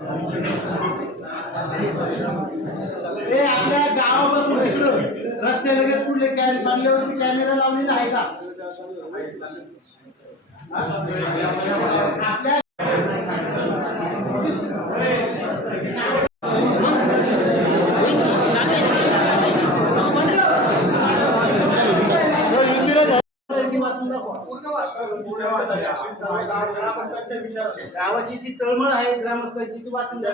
आपल्या गावापासून इकडं रस्त्याला पुढे बांधल्यावरती कॅमेरा लावलेला आहे का? आपल्या गावाची जी तळमळ आहे ग्रामस्थांची ती वाचून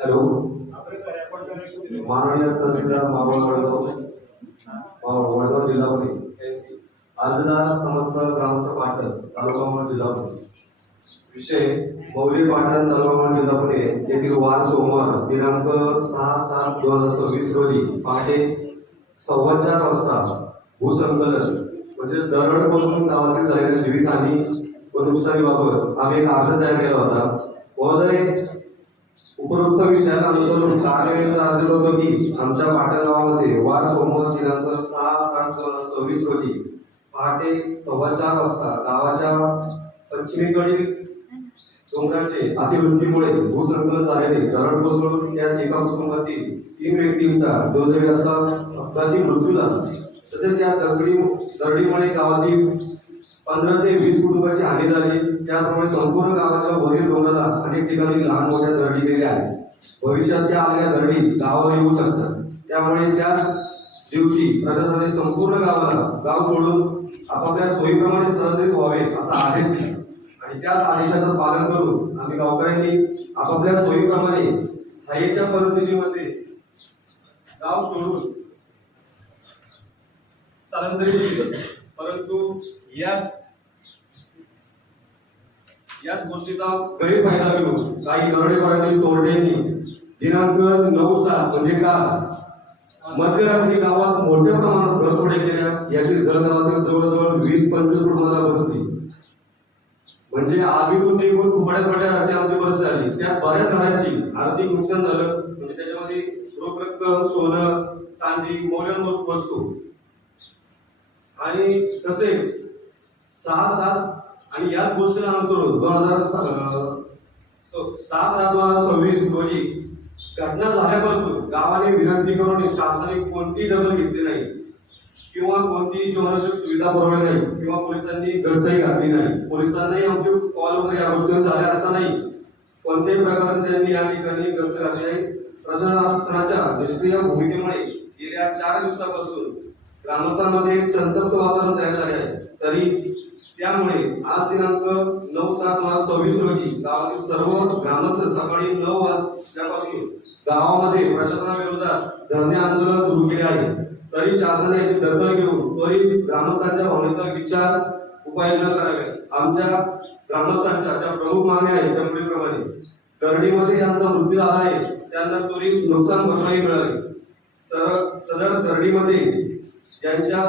हॅलो, माननीय तहसीलदार मावळ वडगाव जिल्हा पुणे, अर्जदार समस्त ग्रामस्थ पाटण तालुका मावळ जिल्हा पुणे. विषय मौजे पाटण तालुका मावळ जिल्हा पुणे येथील वार सोमवार दिनांक 6/7/2026 रोजी पहाटे 4:15 वाजता भूसंकलन म्हणजे दरड कोसळून गावातील झालेल्या जीवितहानी व नुकसानीबाबत आम्ही एक अर्ज तयार केला होता. महोदय, उपरोक्त विषयाला अनुसरून कार्यवाहीचा अर्ज करतो की आमच्या पाटण गावामध्ये वार सोमवार दिनांक 6/7/2026 रोजी पहाटे 4:15 वाजता गावाच्या पश्चिमेकडील डोंगराचे अतिवृष्टीमुळे भूसंकलन झालेले दरड कोसळून त्यात एका कुटुंबातील 3 व्यक्तींचा दुर्दैवी असा अपघाती मृत्यू झाला. तसेच या दरडीमुळे गावातील 15 ते 20 कुटुंबाची हानी झाली. त्याप्रमाणे संपूर्ण गावाच्या वरील डोंगराला अनेक ठिकाणी लहान मोठ्या दरडी गेल्या आहेत. भविष्यात त्या आलेल्या दरडी गावावर येऊ शकतात. त्यामुळे त्याच दिवशी प्रशासनाने संपूर्ण गाव सोडून आपापल्या सोयीप्रमाणे स्थलांतरित व्हावे असा आदेश दिला आणि त्याच आदेशाचं पालन करून आम्ही गावकऱ्यांनी आपापल्या सोयीप्रमाणे हाय त्या परिस्थितीमध्ये गाव सोडून स्थलांतरित केलं. परंतु याच गोष्टीचा गैरफायदा घेऊन काही दरोडेखोरांनी चोरट्यांनी दिनांक 9/7 म्हणजे काल मध्यरात्री गावात मोठ्या प्रमाणात घरफोड्या केल्या. याची जळगावातील जवळजवळ 20-25 कुटुंबाला बसली. म्हणजे आगीतून निघून फुकड्यात आमची परिस्थिती आली. त्यात बऱ्याच घरांची आर्थिक नुकसान झालं. म्हणजे त्याच्यामध्ये रोख रक्कम, सोनं, चांदी, मौल्यवान वस्तू आणि तसे 6/7 आणि याच गोष्टीला अनुसरून 6/7/2026 रोजी घटना झाल्यापासून गावाने विनंती करून शासनाने कोणतीही दखल घेतली नाही किंवा कोणतीही जीवनावश्यक सुविधा पुरवली नाही किंवा पोलिसांनी गस्तही घातली नाही. पोलिसांनाही आमचे कॉल वगैरे या गोष्टीवर झाले असतानाही कोणत्याही प्रकारचे त्यांनी या ठिकाणी गस्त घातली नाही. प्रशासनाच्या निष्क्रिय भूमिकेमुळे गेल्या 4 दिवसापासून ग्रामस्थांमध्ये संतप्त वातावरण तयार झाले आहे. तरी त्यामुळे आज दिनांक 9/7/2026 रोजी गावातील सर्व ग्रामस्थ सकाळी 9 वाजल्यापासून गावामध्ये प्रशासनाविरोधात धरणे आंदोलन सुरू केले आहे. तरी शासनाने याची दखल घेऊन त्वरित ग्रामस्थांच्या भावनेचा विचार उपाययोजना कराव्या. आमच्या ग्रामस्थांच्या ज्या प्रमुख मागण्या आहेत त्या पुढीलप्रमाणे: दरडीमध्ये ज्यांचा मृत्यू झाला आहे त्यांना त्वरित नुकसान भरपाई मिळावी. सदर दरडीमध्ये ज्यांच्या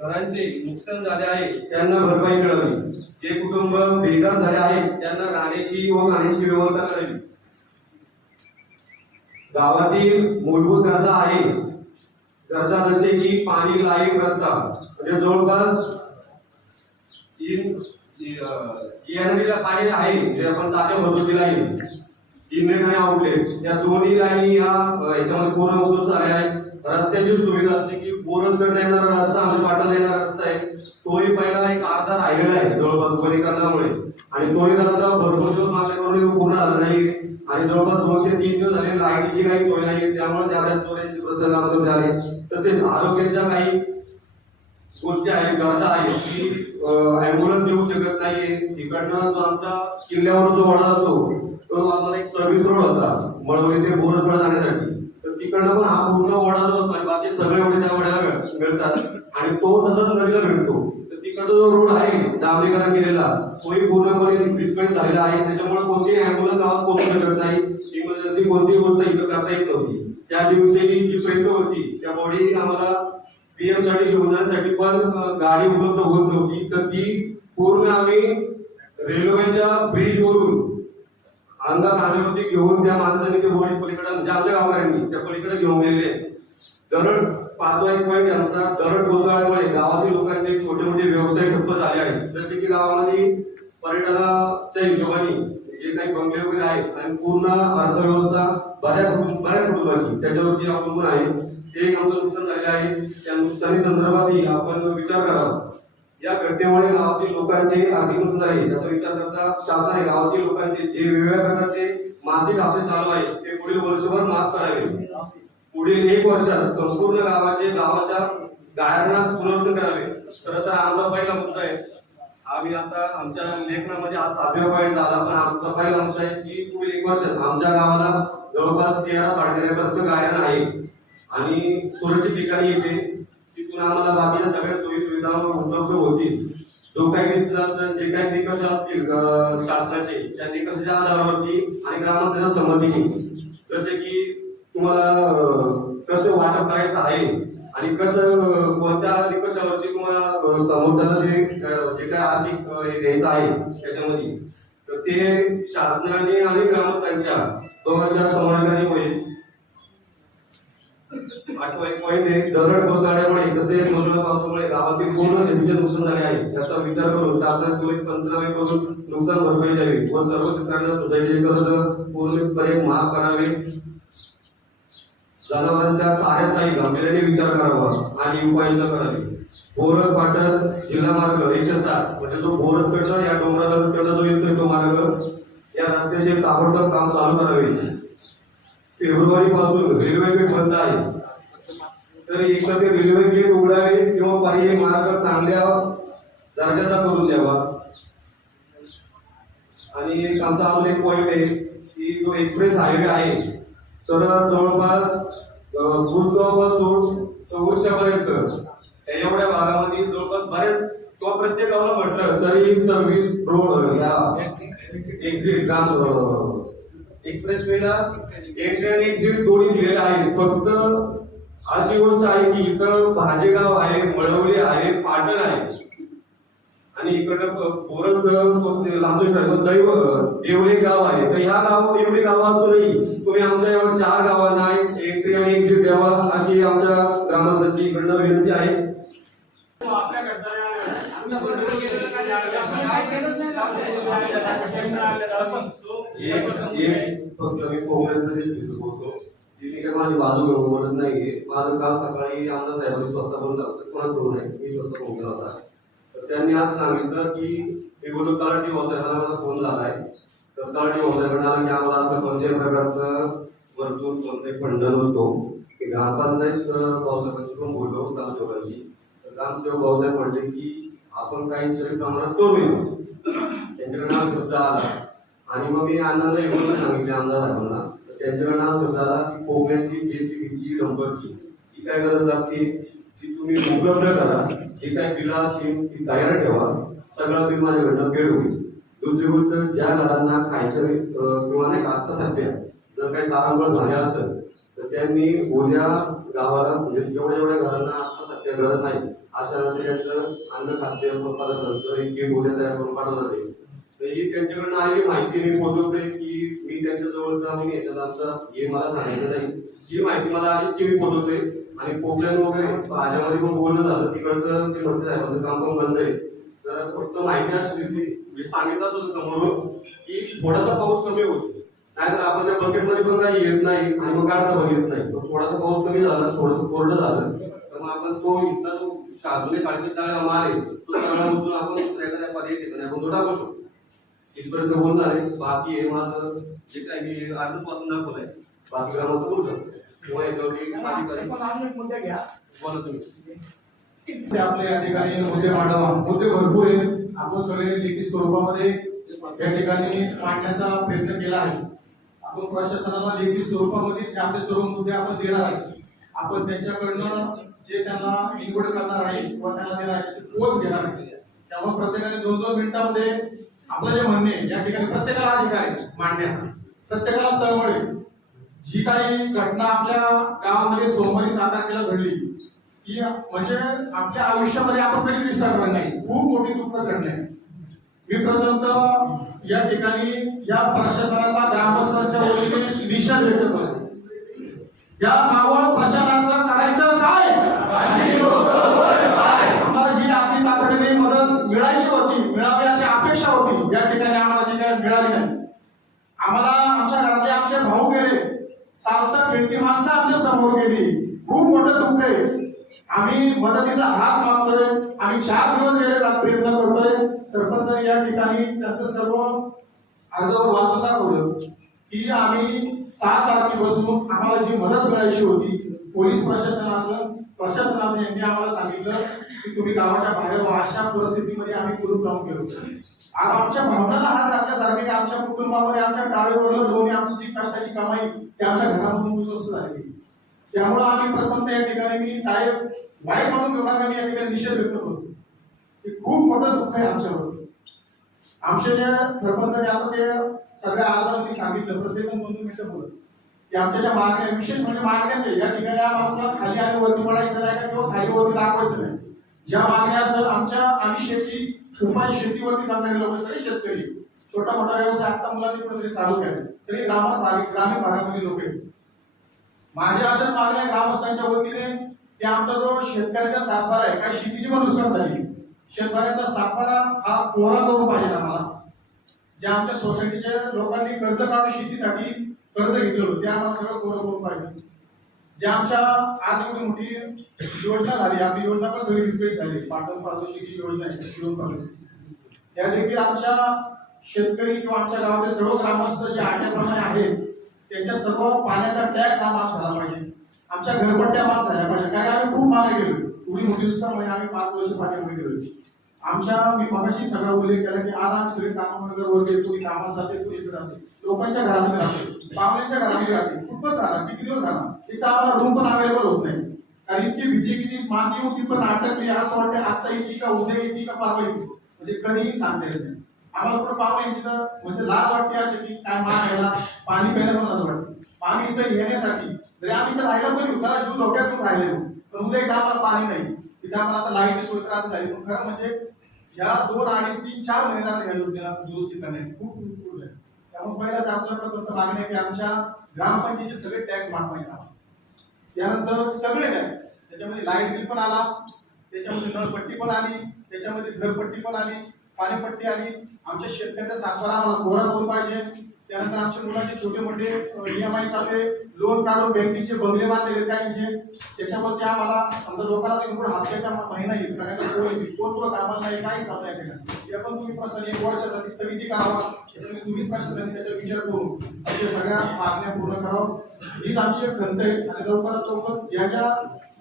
घरांचे नुकसान झाले आहे त्यांना भरपाई मिळावी. जे कुटुंब बेघर झाले आहेत त्यांना राहण्याची व खाण्याची व्यवस्था करावी. गावातील मूलभूत गरजा आहे गरजा जसे की पाणी, लाईट, रस्ता म्हणजे जवळपास येणारीला पाणी आहे जे आपण टाक्या भरतो ती लाईन, इनलेट आणि आउटलेट या दोन्ही लाईनी याच्यामध्ये पूर्ण उद्ध्वस्त झाल्या आहेत. रस्त्याची सुविधा जसे की बोरसकडे येणारा रस्ता म्हणजे पाटण येणारा रस्ता आहे तोही पहिला एक अर्धा राहिलेला आहे जवळपास वनीकरणामुळे आणि तोही रस्ता भरपूर दिवस मागण्याकडून पूर्ण झाला नाही आणि जवळपास 2 ते 3 दिवस झाले लाईटीची काही सोय नाही. त्यामुळे त्या चोऱ्यांचे प्रसंग आमच्याकडे आले. तसेच आरोग्याच्या काही गोष्टी आहेत, गरजा आहेत की ॲम्ब्युलन्स येऊ शकत नाहीये. इकडनं जो आमच्या किल्ल्यावर जो वडा जातो तो आम्हाला एक सर्व्हिस रोड होता मळवली ते बोरसकडे जाण्यासाठी, तर तिकडनं पण हा पूर्ण वडा जो होता बाकी सगळे वडे त्या वड्याला मिळतात आणि तो तसंच नदीला मिळतो. तर तिकडचा जो रोड आहे डांबरीकरण केलेला तोही पूर्णपणे डिस्कनेक्ट झालेला आहे. त्याच्यामुळे कोणतीही ॲम्ब्युलन्स गावात पोहोचू शकत नाही. इमर्जन्सी कोणतीही गोष्ट इथं करता येत नव्हती. त्या दिवशी जी प्रेत होती त्या बॉडी आम्हाला पीएम साठी घेऊन जाण्यासाठी पण गाडी उपलब्ध होत नव्हती. तर ती पूर्ण आम्ही रेल्वेच्या ब्रिजवरून अंगा खाण्यावरती घेऊन त्या माणसाने ते बॉडी पलीकडे म्हणजे आमच्या गावकऱ्यांनी त्या पलीकडे घेऊन गेले दरड 5 पॉईंट आमचा दरड कोसळल्यामुळे गावातील लोकांचे छोटे मोठे व्यवसाय ठप्प झाले आहेत. जसे की गावामध्ये पर्यटनाच्या हिशोबाने जे काही बंगले वगैरे आहेत आणि पूर्ण अर्थव्यवस्था बऱ्याच कुटुंबाची त्याच्यावरती अवलंबून आहे. ते आमचं नुकसान झालेलं आहे. त्या नुकसानी संदर्भातही आपण विचार करावा. या घटनेमुळे गावातील लोकांचे आर्थिक नुकसान झाले याचा विचार करता शासनाने गावातील लोकांचे जे वेगवेगळ्या प्रकारचे मासिक हप्ते चालू आहे ते पुढील वर्षभर माफ करावे. पुढील 1 वर्षात संपूर्ण गावाच्या गायांना पुनर्वसन करावे. खरं तर आमचा पहिला मुद्दा आहे. आम्ही आता आमच्या लेखनामध्ये हा 7वा पॉईंट आला, पण आमचा पहिला मुद्दा आहे की पुढील 1 वर्षात आमच्या गावाला जवळपास 13-13.5 एकरचं गायन आहे आणि सुरक्षित ठिकाणी येते. तिथून आम्हाला बाकीच्या सगळ्या सोयी सुविधा उपलब्ध होतील. जो काही डिसिजन असेल, जे काही निकष असतील शासनाचे त्या निकषाच्या आधारावरती आणि ग्रामस्थांच्या संमतीने जसे की तुम्हाला कसं वाटप करायचं आहे आणि कसं कोणत्या निकषावरती तुम्हाला समोरच्याला जे काय आर्थिक हे द्यायचं आहे त्याच्यामध्ये तर ते शासनाने आणि ग्रामस्थांच्या दोघांच्या समन्वयाने होईल. 8वा पॉईंट आहे दरड कोसळल्यामुळे तसेच मुसळधार पावसामुळे गावातील पूर्ण शेतीचे नुकसान झाले आहे. याचा विचार करून शासनाने त्वरित पंचनामे करून नुकसान भरपाई द्यावी व सर्व शेतकऱ्यांना सोसायटीचे कर्ज पूर्णपणे माफ करावे. जनावरांच्या चाऱ्याचाही गांभीर्याने विचार करावा आणि उपाययोजना करावी. बोरज पाटण जिल्हा मार्ग 107 म्हणजे जो बोरज कडनं या डोंगराकडनं जो येतोय तो मार्ग या रस्त्याचे ताबडतोब काम चालू करावे. फेब्रुवारी पासून रेल्वे गेट बंद आहे तर एकदा ते रेल्वे गेट उघडावे किंवा पर्यायी मार्ग चांगल्या दर्जाचा करून द्यावा. आणि आमचा अजून एक पॉईंट आहे की जो एक्सप्रेस हायवे आहे तर जवळपास गुजगावपासून उर्शापर्यंत एवढ्या भागामध्ये जवळपास बरेच किंवा प्रत्येक गावाला म्हटलं तरी सर्व्हिस रोड या एक्झिट एक्सप्रेस वेला एंट्री आणि एक्झिट दोन्ही दिलेले आहेत. फक्त अशी गोष्ट आहे की इथं भाजेगाव आहे, मळवली आहे, पाटण आहे आणि इकडं बोरज लांबचं देवले गाव आहे. तर ह्या गाव एवढी गावं असूनही तुम्ही आमच्या एवढ्या 4 गावांना एंट्री आणि एक्झिट द्यावा अशी आमच्या ग्रामस्थांची इकडनं विनंती आहे. फक्त मी कोकणातच बोलतो. मी काय माझी बाजू घेऊन बोलत नाहीये. माझं काल सकाळी आमदार साहेबांनी स्वतः बोलला कोणाच बोलू नाही मी स्वतः बोलला होता. तर त्यांनी असं सांगितलं की मी बोललो तलाठी साहेबांना माझा फोन झालाय तर तलाठी साहेबांना आला की आम्हाला असं कोणत्याही प्रकारचं वरतून कोणताही फंड नसतो. ग्रामपंचायत भाऊसाहेबांशी पण बोललो ग्रामसेवकांशी तर ग्रामसेवक भाऊसाहेब म्हणले की आपण काहीतरी प्रमाणात करूया. त्यांच्याकडे हा शब्द आला आणि मग मी अण्णांना एवढं सांगितले आमदार साहेबांना त्यांच्याकडे हा शब्द आला की कोकण्याची जेसीबीची डंपरची ती काय गरज लागते ती तुम्ही उपलब्ध करा. जी काय बिलं असतील ती तयार ठेवा. सगळं बिल माझ्याकडनं पेड होईल. दुसरी गोष्ट ज्या घरांना खायचं किंवा नाही आता सध्या जर काही तारांबळ झाले असेल तर त्यांनी उद्या गावाला म्हणजे जेवढ्या घरांना आता सध्या गरज आहे अशा त्यांचं अन्न खाद्य पदार्थांचं एक किट उद्या तयार करून पाठवलं जाते. तर ही त्यांच्याकडनं आलेली माहिती मी पोहोचवतोय की मी त्यांच्या जवळ जाऊन येतात हे मला सांगितलं नाही. जी माहिती मला आली ती मी पोहोचवतोय. आणि कोकण वगैरे भाज्यामध्ये पण बोलणं झालं तिकडचं ते मस्त साहेबांचं काम पण बंद आहे. तर फक्त माहिती असली सांगितलंच होतं समोरून की थोडासा पाऊस कमी होतो नाहीतर आपण त्या बकेटमध्ये पण काही येत नाही आणि मग गाडचा पण येत नाही. थोडासा पाऊस कमी झाला थोडंसं कोरडं झालं तर मग आपण तो इथला जो शाजूने काढण्यात टाळला माल आहे तो सगळा उचलून आपण दुसऱ्या एखाद्या पर्यायी ठिकाणी आपण तो टाकू शकतो. इथपर्यंत बोलणार आहे. बाकी हे माझं जे काही मी आजपासून दाखवलंय बाकी ग्रामाचं बोलू शकतो किंवा याच्यावरती बोला तुम्ही. आपल्या या ठिकाणी मुद्दे मांडावा. मुद्दे भरपूर आहेत. आपण सगळे लेखी स्वरूपामध्ये या ठिकाणी मांडण्याचा प्रयत्न केला आहे. आपण प्रशासनाला लेखी स्वरूपामध्ये आपले सर्व मुद्दे आपण देणार आहे. आपण त्यांच्याकडनं जे त्यांना इन्व्होट करणार आहे किंवा त्यांना देणार आहे त्याची पोच घेणार आहे. त्यामुळे प्रत्येकाने 2-2 मिनिटांमध्ये आपलं जे म्हणणे या ठिकाणी प्रत्येकाला अधिकार आहे मांडण्याचा. प्रत्येकाला तळमळ जी काही घटना आपल्या गावामध्ये सोमवारी 7 तारखेला घडली ती म्हणजे आपल्या आयुष्यामध्ये आपण कधी विसरणार नाही. खूप मोठी दुःखद घटना आहे. मी प्रथमतः या ठिकाणी या प्रशासनाचा ग्रामस्थांच्या वतीने निषेध व्यक्त करतो. या नावळ प्रशासनाचं करायचं खूप मोठं दुःख आहे. आम्ही मदतीचा हात मागतोय. आम्ही 4 दिवस गेले प्रयत्न करतोय. सरपंचाने या ठिकाणी त्यांचं सर्व अर्जावर वाचून दाखवलं की आम्ही 7 तारखेपासून आम्हाला जी मदत मिळायची होती, पोलीस प्रशासनाचं यांनी आम्हाला सांगितलं की तुम्ही गावाच्या बाहेर व्हा. अशा परिस्थितीमध्ये आम्ही कुलूप लावून गेलो. आज आमच्या भावनाला हात घातल्यासारखे आमच्या कुटुंबामध्ये आमच्या टाळेवरलं लोणी आमची जी कष्टाची कमाई ते आमच्या घरामधून उद्ध्वस्त झालेली. त्यामुळे आम्ही प्रथम त्या ठिकाणी मी साहेब वाईट म्हणून घेऊ नका, मी या ठिकाणी निषेध व्यक्त करतो. खूप मोठं दुःख आहे आमच्यावर. आमच्या ज्या सरपंचाने आता ते सगळ्या अर्जावरती सांगितलं, प्रत्येक 2-2 मिनिटं बोलत की आमच्या ज्या मागण्या, विशेष म्हणजे मागण्याच आहे. या ठिकाणी आम्हाला खाली आणि वरती पडायचं नाही का किंवा खाली वरती दाखवायचं नाही. ज्या मागण्या असेल आम्ही शेतीवरती जमणारे लोक, सगळे शेतकरी, छोटा मोठा व्यवसाय आता मुलांनी कुठेतरी चालू केला तरी ग्रामीण भागामध्ये लोक आहेत. माझ्या अशाच मागण्या ग्रामस्थांच्या वतीने की आमचा जो शेतकऱ्याचा सातबारा आहे, काही शेतीची पण नुकसान झाली, शेतकऱ्याचा सातबारा हा कोरा करून पाहिजे आम्हाला. ज्या आमच्या सोसायटीच्या लोकांनी कर्ज काढून शेतीसाठी कर्ज घेतलं होतं ते आम्हाला सगळं कोरं करून पाहिजे. ज्या आमच्या आज एवढी मोठी योजना झाली, आपली योजना पण सगळी विस्कळीत झाली. पाटण फार्मसी योजना आहे, त्या देखील आमच्या शेतकरी किंवा आमच्या गावातील सर्व ग्रामस्थ जे आठ्याप्रमाणे आहेत त्यांच्या सर्व पाण्याचा टॅक्स हा माफ झाला पाहिजे. आमच्या घरपट्ट्या माफ झाल्या पाहिजे. कारण आम्ही खूप मागे गेलो. एवढी मोठी दुष्काळ म्हणजे आम्ही 5 वर्ष पाठीमागे गेलो. मी मगाशी सगळा उल्लेख केला की आज आम्ही सगळे कामामध्ये वगैरे, कोणी कामात जाते, कोणी इकडे जाते, लोकांच्या घरामध्ये राहते, पाहुण्यांच्या घरामध्ये राहते. कुठपत राहणार, किती दिवस राहणार? इथं आम्हाला रूम पण अवेलेबल होत नाही. कारण इतकी भीती किती माती होती पण अटकली, असं वाटतं आता येते का उद्या येते का परवा येते, म्हणजे कधीही सांगता येत नाही. आम्हाला कुठं पाहुण्यांची तर म्हणजे लाज वाटते अशी की काय मार घ्यायला, पाणी प्यायला पण लाज वाटते. पाणी इथं येण्यासाठी जरी आम्ही इथं राहायला पण त्याला जीव धोक्यातून राहिले, पण उद्या इथं आम्हाला पाणी नाही. तिथे आम्हाला आता लाईटची सोय तर आता झाली, पण खरं म्हणजे या 2, 2.5, 3, 4 महिन्याला या योजनेला दुरुस्ती करण्याची खूप खूप आहे. त्यामुळे पहिलाच आमच्याकडे मागणी आहे की आमच्या ग्रामपंचायतीचे सगळे टॅक्स माफ पाहिजे आम्हाला. त्यानंतर सगळे टॅक्स, त्याच्यामध्ये लाईट बिल पण आला, त्याच्यामध्ये नळपट्टी पण आली, त्याच्यामध्ये घरपट्टी पण आली, पाणीपट्टी आली. आमच्या शेतकऱ्याचा सातबारा आम्हाला कोरा करून पाहिजे. त्यानंतर आमच्या मुलांचे छोटे मोठे EMI चालू, लोन काढून बँकेचे बंगले बांधलेले काहींचे, त्याच्यावरती आम्हाला समजा लोकांना ते हप्त्याच्या महिना येईल, सगळ्यांना कोण पुढं कामाला नाही, काही सामना केला ते पण तुम्ही प्रशासन 1 वर्षासाठी स्थगिती करावा. त्याच्यामध्ये तुम्ही प्रशासनाने त्याचा विचार करून आमच्या सगळ्या मागण्या पूर्ण करावं, हीच आमची खंत आहे. आणि लवकरात लवकर ज्या ज्या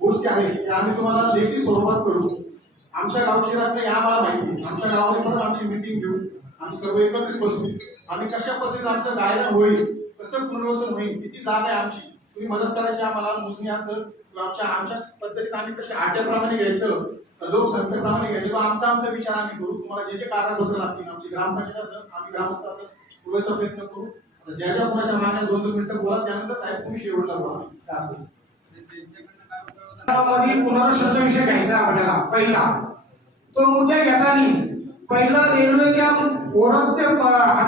गोष्टी आहेत त्या आम्ही तुम्हाला लेखी स्वरूपात करू. आमच्या गावची रात्र आम्हाला माहिती, आमच्या गावाने पण आमची मीटिंग घेऊ, आम्ही सर्व एकत्रित बसू, आम्ही कशा पद्धतीने आमचं गायन होईल, कसं पुनर्वसन होईल, किती जागा आहे आमची, तुम्ही मदत करायची आम्हाला मोजणी असेल किंवा आमच्या पद्धतीने आम्ही कशा आट्याप्रमाणे घ्यायचं, लोकसंख्येप्रमाणे घ्यायचं, तो आमचा विचार आम्ही करू. तुम्हाला जे जे कागदपत्र लागतील आमची ग्रामपंचायत असेल, आम्ही ग्रामस्थ पुरवायचा प्रयत्न करू. ज्या ज्या कोणाच्या मागण्या 2-2 मिनिटं बोला, त्यानंतर साहेब तुम्ही शेवटला बोला. काय असेल पुनर्वसनाचा विषय घ्यायचा आपल्याला. पहिला तो मुद्दा घेताना पहिलं रेल्वेच्या हा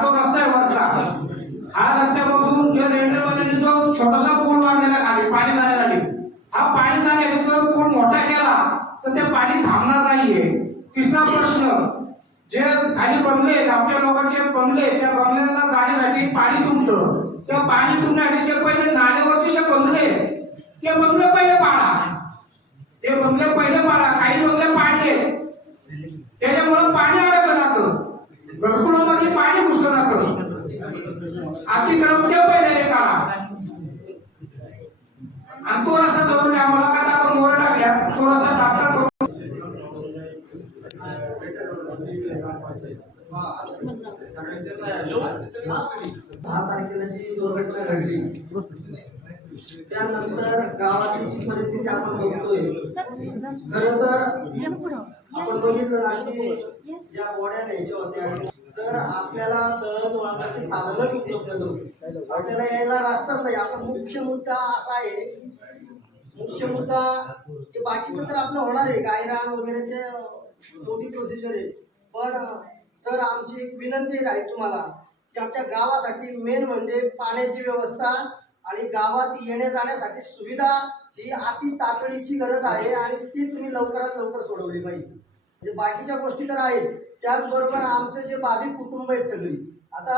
जो रस्ता आहे वरचा, हा रस्त्यामधून जो रेल्वेवाल्यांनी जो छोटासा पूल बांधलेला खाली पाणी जाण्यासाठी, हा पाणी जाण्यासाठी जर पूल मोठा केला तर ते पाणी थांबणार नाहीये. तिसरा प्रश्न, जे खाली बंगले आहेत आमच्या लोकांचे बंगले, त्या बंगल्यांना जाण्यासाठी पाणी तुंबतं. त्या पाणी तुंबण्यासाठी पहिले नाल्यावरचे जे बंगले ते बंगले पहिले पाडा, ते बंगले पहिले पाडा. काही बंगले पाडले त्याच्यामुळे पाणी अडकलं जातं, घरकुलामध्ये पाणी घुसलं जातं. अतिक्रम ते पहिले हे करा. आणि तो रस्ता जरूर आम्हाला का आपण मोर टाकल्या, तो रस्ता टाकला करू. 6 तारखेला जी दुर्घटना घडली त्यानंतर गावातली जी परिस्थिती आपण बघतोय, खरं तर आपण बघितलं ना की ज्या गोड्या न्यायच्या होत्या तर आपल्याला दळणवळणाची साधनच उपलब्ध नव्हती, आपल्याला यायला रस्ताच नाही. आपण मुख्य मुद्दा असा आहे, मुख्य मुद्दा की बाकीचं तर आपलं होणार आहे, गायरान वगैरेचे मोठी प्रोसिजर आहे. पण सर आमची एक विनंती आहे तुम्हाला की आमच्या गावासाठी मेन म्हणजे पाण्याची व्यवस्था आणि गावात येण्या जाण्यासाठी सुविधा ही अति तातडीची गरज आहे आणि ती तुम्ही लवकरात लवकर सोडवली पाहिजे. म्हणजे बाकीच्या गोष्टी तर आहेत, त्याचबरोबर आमचे जे बाधित कुटुंब आहेत सगळी, आता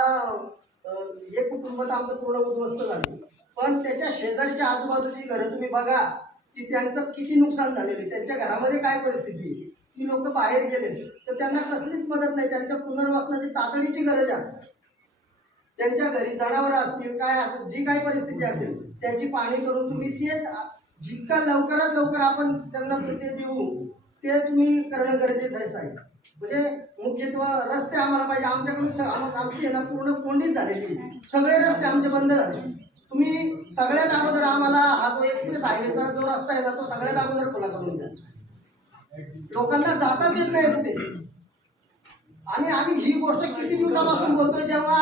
हे कुटुंब तर आमचं पूर्ण उद्ध्वस्त झाले, पण त्याच्या शेजारच्या आजूबाजूची घरं तुम्ही बघा की त्यांचं किती नुकसान झालेलं आहे, त्यांच्या घरामध्ये काय परिस्थिती आहे, ती लोक बाहेर गेले तर त्यांना कसलीच मदत नाही, त्यांच्या पुनर्वसनाची तातडीची गरज आहे. त्यांच्या घरी जनावरं असतील काय असेल, जी काही परिस्थिती असेल त्याची पाहणी करून तुम्ही ते जितका लवकरात लवकर आपण त्यांना ते देऊ ते तुम्ही करणं गरजेचं आहे साहेब. म्हणजे मुख्यत्व रस्ते आम्हाला पाहिजे. आमच्याकडून आमची आहे ना पूर्ण कोंडीच झालेली, सगळे रस्ते आमचे बंद झाले. तुम्ही सगळ्यात अगोदर आम्हाला हा जो एक्सप्रेस हायवेचा जो रस्ता आहे ना तो सगळ्यात अगोदर खुला करून द्या. लोकांना जाताच येत नाही कुठे. आणि आम्ही ही गोष्ट किती दिवसापासून बोलतोय, जेव्हा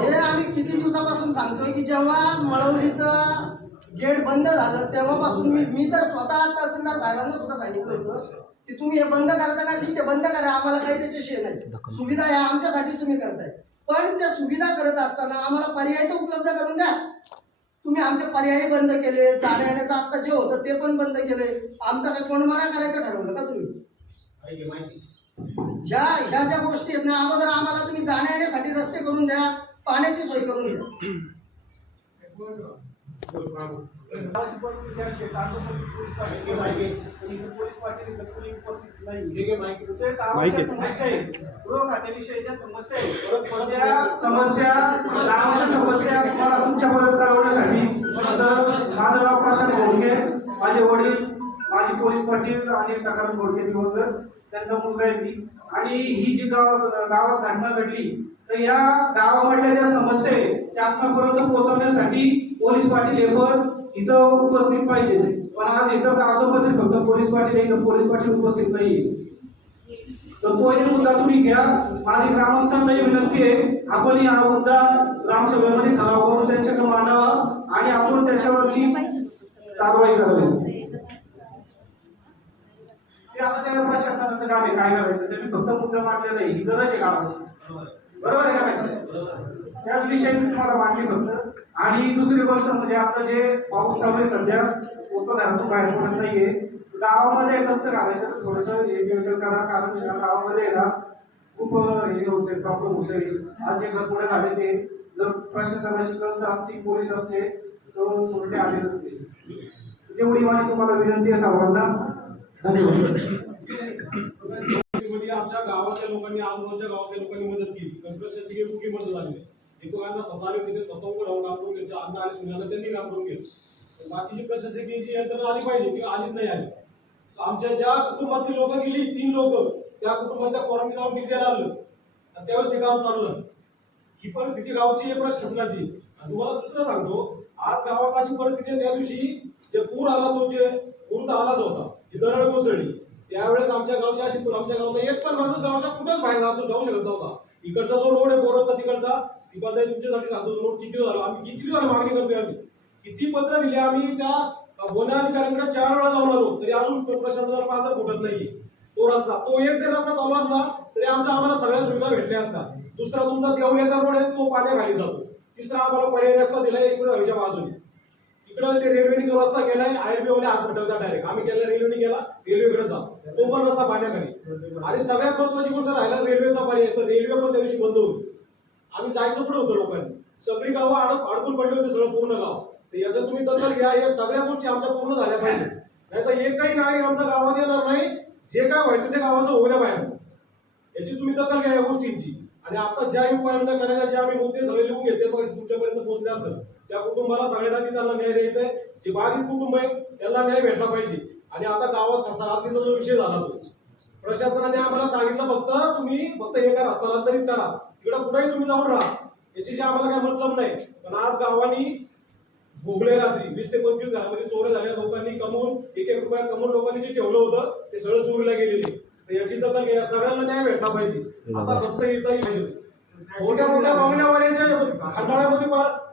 हे आम्ही किती दिवसापासून सांगतोय की जेव्हा मळवलीचं गेट बंद झालं तेव्हापासून मी तर स्वतः तहसीलदार साहेबांना सुद्धा सांगितलं होतं की तुम्ही हे बंद करता का, ठीक आहे बंद करा, आम्हाला काही त्याच्याशी नाही, सुविधा या आमच्यासाठीच तुम्ही करताय. पण त्या सुविधा करत असताना आम्हाला पर्याय तर उपलब्ध करून द्या. तुम्ही आमचे पर्याय बंद केले, जाण्या येण्याचं आता जे होतं ते पण बंद केले. आमचा काही कोंडमारा करायचं ठरवलं का तुम्ही? ह्या ज्या गोष्टी आहेत ना, अगोदर आम्हाला तुम्ही जाण्या येण्यासाठी रस्ते करून द्या, पाण्याची सोय करून द्या. समस्या गावाच्या समस्या तुम्हाला तुमच्यापर्यंत कळवण्यासाठी माझं नाव प्रशांत घोडके, माझे वडील माझी पोलीस पाटील आणि सकाराम घोडके दिवंगत, त्यांचा मुलगा आहे मी. आणि ही जी गावात घटना घडली तर या गावामधल्या ज्या समस्या आहे त्या आत्मापर्यंत पोहोचवण्यासाठी पोलीस पाटील हे पण इथं उपस्थित पाहिजे. पण आज इथं कागदोपत्री फक्त पोलीस पाटील आहे, इथं पोलीस पाटील उपस्थित नाहीये. तर तो एक मुद्दा तुम्ही घ्या. माझी ग्रामस्थांनाही विनंती आहे आपण हा मुद्दा ग्रामसभेमध्ये ठराव करून त्यांच्याकडे मांडावा आणि आपण त्याच्यावरची कारवाई करावी. ते आता त्या प्रशासनाचं काम आहे काय करायचं, त्यांनी फक्त मुद्दा मांडलेला आहे, ही गरज आहे गावाची. बरोबर आहे का नाही? त्याच विषयी मी तुम्हाला मांडली फक्त. आणि दुसरी गोष्ट म्हणजे आता जे पाऊस चालू आहे सध्या, लोक घरातून बाहेर पडत नाहीये. गावामध्ये कसं घालायचं तर थोडंसं हे नियोजन करा, कारण गावामध्ये ना खूप हे होते प्रॉब्लेम होते. आज जे घर पुढे झाले ते जर प्रशासनाची गस्त असती, पोलीस असते तर चोरटे आले नसते. तेवढी माझी तुम्हाला विनंती आहे सर्वांना. धन्यवाद. आमच्या गावाच्या लोकांनी आजूबाजूच्या गावातल्या लोकांनी मदत केली, पण प्रशासकीय मुख्य मदत झाली नाही. एकमेकांना स्वतः आले तिथे स्वतः उभं राहून काम करून घेतलं, अन्न आले सुनाला त्यांनी काम करून घेतलं. बाकीची प्रशासकीय जी यंत्रणा आली पाहिजे ती आलीच नाही आली. आमच्या ज्या कुटुंबातील लोक गेली 3 लोक त्या कुटुंबातल्या पोरांनी जाऊन डिझेल आणलं आणि त्यावेळेस ते काम चाललं. ही परिस्थिती गावची आहे प्रशासनाची. आणि तुम्हाला दुसरं सांगतो, आज गावात अशी परिस्थिती आहे, त्या दिवशी जे पूर आला तो जे पूर तर आलाच होता, जी दरड कोसळली त्यावेळेस आमच्या गावची अशी आमच्या गावाला एक पण माणूस गावच्या कुठंच बाहेर जाऊ शकत नव्हता. इकडचा जो रोड आहे बोरसचा तिकडचा तिकडचा तुमच्यासाठी सांगतो रोड किती झाला, आम्ही किती दिवस मागणी करतोय, आम्ही किती पत्र दिली, आम्ही त्या वन अधिकाऱ्यांकडे 4 वेळा जाऊन आलो तरी अजून प्रशासनाला पाजर फुटत नाही. तो रस्ता तो एक जर रस्ता चालू असला तरी आम्हाला सगळ्या सुविधा भेटल्या असतात. दुसरा तुमचा देवल्याचा रोड आहे तो पाण्याखाली जातो. तिसरा आम्हाला पर्याय रस्ता दिलाय एक्सप्रेस हायवेच्या बाजूने. तिकडे ते रेल्वेने रस्ता केलाय, आयर्बी वाले आज सटवता डायरेक्ट. आम्ही केला रेल्वेने गेला, रेल्वेकडे जा, तो पण रस्ता पाण्याखाली. आणि सगळ्यात महत्वाची गोष्ट राहिला रेल्वेचा पर्याय, तर रेल्वे पण त्या दिवशी बंद होती. आम्ही जायचं पुढे होतं लोकांनी, सगळी गावं अडकून पडली होती, सगळं पूर्ण गाव. तर याचं तुम्ही दखल घ्या, या सगळ्या गोष्टी आमच्या पूर्ण झाल्या पाहिजे. नाही तर एकही नागरिक आमच्या गावात येणार नाही, जे काय व्हायचं ते गावाचं होऊ द्या बाहेर. याची तुम्ही दखल घ्या या गोष्टींची. आणि आता ज्या उपाययोजना करायच्या जे आम्ही मुद्दे सगळे लिहून घेतले तुमच्यापर्यंत पोहोचले असेल, त्या कुटुंबाला सगळ्यात आधी त्यांना न्याय द्यायचा आहे. जे बाधित कुटुंब आहे त्यांना न्याय भेटला पाहिजे. आणि आता गावात रात्रीचा जो विषय झाला तो प्रशासनाने आम्हाला सांगितलं तुम्ही फक्त एका स्थलांतरित करा, तिकडे कुठेही तुम्ही जाऊन राहा, याच्याशी आम्हाला काय मतलब नाही. पण आज गावानी भोगले रात्री 20 ते 25 घरामध्ये चोऱ्या झाल्या. लोकांनी कमवून 1-1 रुपया कमवून लोकांनी जे ठेवलं होतं ते सगळं चोरीला गेलेले. तर याची दखल घ्या, सगळ्यांना न्याय भेटला पाहिजे. आता फक्त इथंही पाहिजे मोठ्या मोठ्या बंगल्यावाल्याच्या खंडाळ्यामध्ये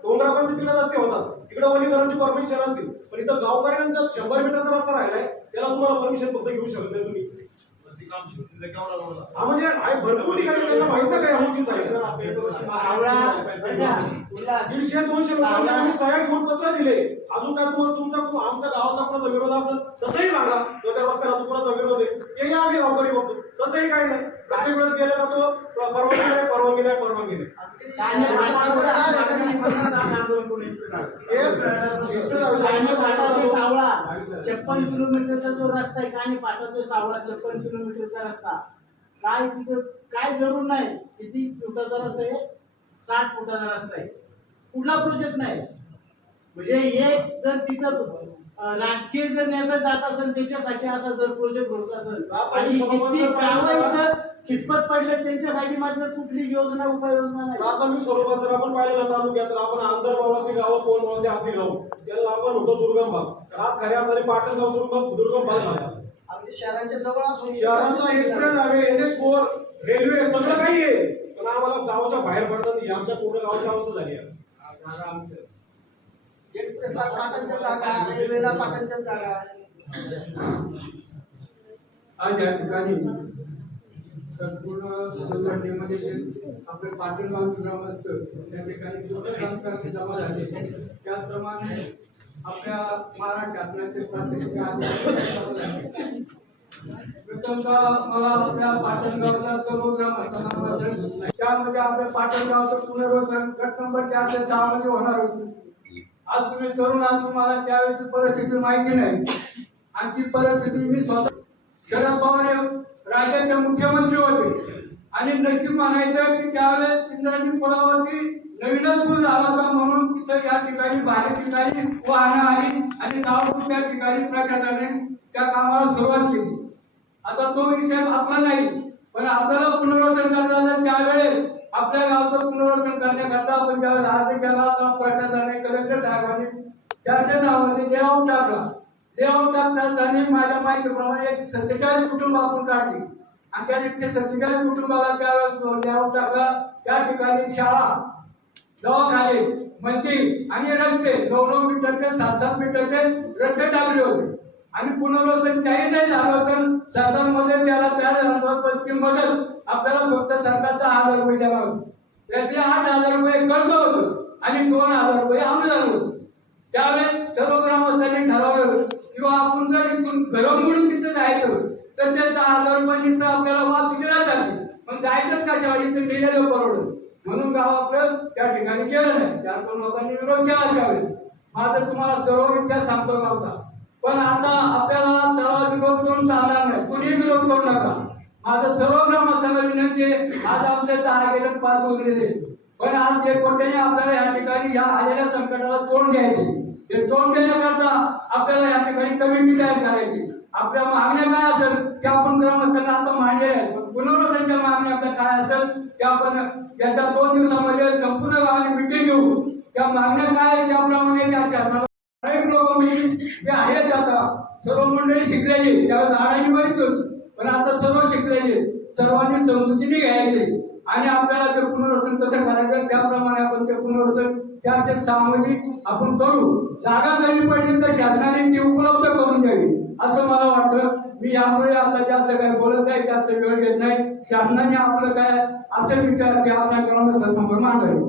डोंगरापर्यंत तिकडे रस्ते होतात, तिकडे वनीकरणची परमिशन असते. पण इथं गावकऱ्यांचा 100 मीटरचा रस्ता राहिलाय, त्याला तुम्हाला परमिशन फक्त घेऊ शकत नाही तुम्ही. हा म्हणजे आहे भरपूर ठिकाणी त्यांना माहित आहे काय उंचीच आहे 150-200 लोकांना आम्ही सह्या घेऊन पत्र दिले. अजून काय तुम्हाला आमच्या गावातला कोणाचा विरोध असेल तसंही सांगा. त्या रस्त्याला तुम्हाला विरोध आहे तेही आम्ही गावकरी बघतो. तसंही काही नाही. प्रत्येक वेळेस गेले का तो परवानगी नाही परवानगी नाही परवानगी नाही. सावळा 56 किलोमीटरचा जो रस्ता आहे कानी पाटा तो सावळा 56 किलोमीटरचा रस्ता काय तिथं काय जरूर नाही. किती फुटाचा रस्ता आहे? 60 फुटाचा रस्ता आहे. कुठला प्रोजेक्ट नाही. म्हणजे एक जर तिथं राजकीय जर नेता जात असेल त्याच्यासाठी असा जर प्रोजेक्ट होत असेल आणि किती गावं इथं खितपत पडले त्यांच्यासाठी मात्र कुठली योजना उपाययोजना नाही. आता मी स्वरूपात जर आपण पाहिलं तालुक्यात तर आपण आंतरगावातली गावं कोण बोलते आधी गाव त्याला आपण होतो दुर्गम भाग. आज खऱ्या अर्थाने पाटणगाव दुर्गम भाग झाला. अगदी शहरांच्या जवळ असून शहराचा एक्सप्रेस हायवे NH4 रेल्वे सगळं काही आहे पण आम्हाला गावच्या बाहेर पडतात ही आमच्या पूर्ण गावची अवस्था झाली आहे. एक्सप्रेसला पाटणच्या जागा, रेल्वेला पाटणच्या जागा. आज या ठिकाणी संपूर्ण संघटनेमध्ये जे आपले पाटणगावचे ग्रामस्थ त्या ठिकाणी ग्रामस्थांची जमा झाली. त्याचप्रमाणे आपल्या महाराष्ट्र शासनाचे प्रातिनिधिक अधिकारी प्रथमतः मला आपल्या पाटणगावच्या सर्व ग्रामस्थांबद्दल सूचना आहे. त्यामध्ये आपल्या पाटणगावचं पुनर्वसन गट नंबर 406 मध्ये होणार होते. आज तुम्ही तरुण आहात तुम्हाला त्यावेळेची परिस्थिती माहिती नाही आणि ती परिस्थिती मी स्वतः शरद पवार हे राज्याचे मुख्यमंत्री होते आणि नशीब म्हणायचं की त्यावेळेस इंद्रायणी पुलावरती नवीनच पूल झाला होता म्हणून तिथं या ठिकाणी बाहेर ठिकाणी वाहनं आली आणि ताबडतोब त्या ठिकाणी प्रशासनाने त्या कामाला सुरुवात केली. आता तो विषय आपला नाही पण आपल्याला पुनर्वसन करायचं त्यावेळेस आपल्या गावचं पुनर्वसन करण्याकरता आपण ज्यावेळेस अर्ज केला तर प्रशासनाने कलेक्टर साहेबांनी 406 मध्ये लेआउट टाकला. लेआउट टाकताना माझ्या माहितीप्रमाणे 147 कुटुंब आपण काढली आणि त्या 147 कुटुंबाला त्यावेळेस लेआउट टाकला. त्या ठिकाणी शाळा दवाखाने मंदिर आणि रस्ते 9 मीटरचे 7 मीटरचे रस्ते टाकले होते आणि पुनर्वसन काही नाही झालं तर सरकारमध्ये त्याला तयार झालं पण ती मदत आपल्याला फक्त सरकारचा 1000 रुपये देणार होते. त्यातले 8000 रुपये कर्ज होतं आणि 2000 रुपये अनुदान होतं. त्यावेळेस सर्व ग्रामस्थांनी ठरवलं किंवा आपण जर इथून घरं मोडून तिथं जायचं तर ते 10,000 रुपये आपल्याला वाद दिला जाते मग जायचंच कशावर इथं गेलेलं परवडलं म्हणून गाव आपलं त्या ठिकाणी गेलं नाही. त्यातून लोकांनी विरोध केला त्यावेळेस. माझं तुम्हाला सर्व इतिहास सांगतो गावचा पण आता आपल्याला त्याला विरोध करून चालणार नाही. कुणी विरोध करू नका. माझं सर्व ग्रामस्थांना विनंती आहे. आज आमच्या 10 गेले 5 उरलेले पण आज एकवट्याने आपल्याला या ठिकाणी या आलेल्या संकटाला तोंड द्यायचे. हे तोंड देण्याकरता आपल्याला या ठिकाणी कमिटी तयार करायची. आपल्या मागण्या काय असेल त्या आपण ग्रामस्थांना आता मांडल्या आहेत पण पुनर्वसनच्या मागण्या आपल्या काय असेल त्या आपण याच्या 2 दिवसामध्ये संपूर्ण गावाने मिटिंग घेऊ. त्या मागण्या काय त्याप्रमाणे शासनाला अनेक लोक जे आहेत आता सर्व मंडळी शिकलेली त्यावेळेस अडाणी बरीच होती पण आता सर्व शिकलेले सर्वांनी समजुतीने घ्यायचे आणि आपल्याला ते पुनर्वसन कसं करायचं त्याप्रमाणे आपण ते पुनर्वसन 406 मध्ये आपण करू. जागा कमी पडली तर शासनाने ती उपलब्ध करून द्यावी असं मला वाटतं. मी यामुळे आता जास्त काय बोलत नाही जास्त वेळ घेत नाही. शासनाने आपलं काय असे विचार ते आपल्या ग्रामस्थांसमोर मांडावे.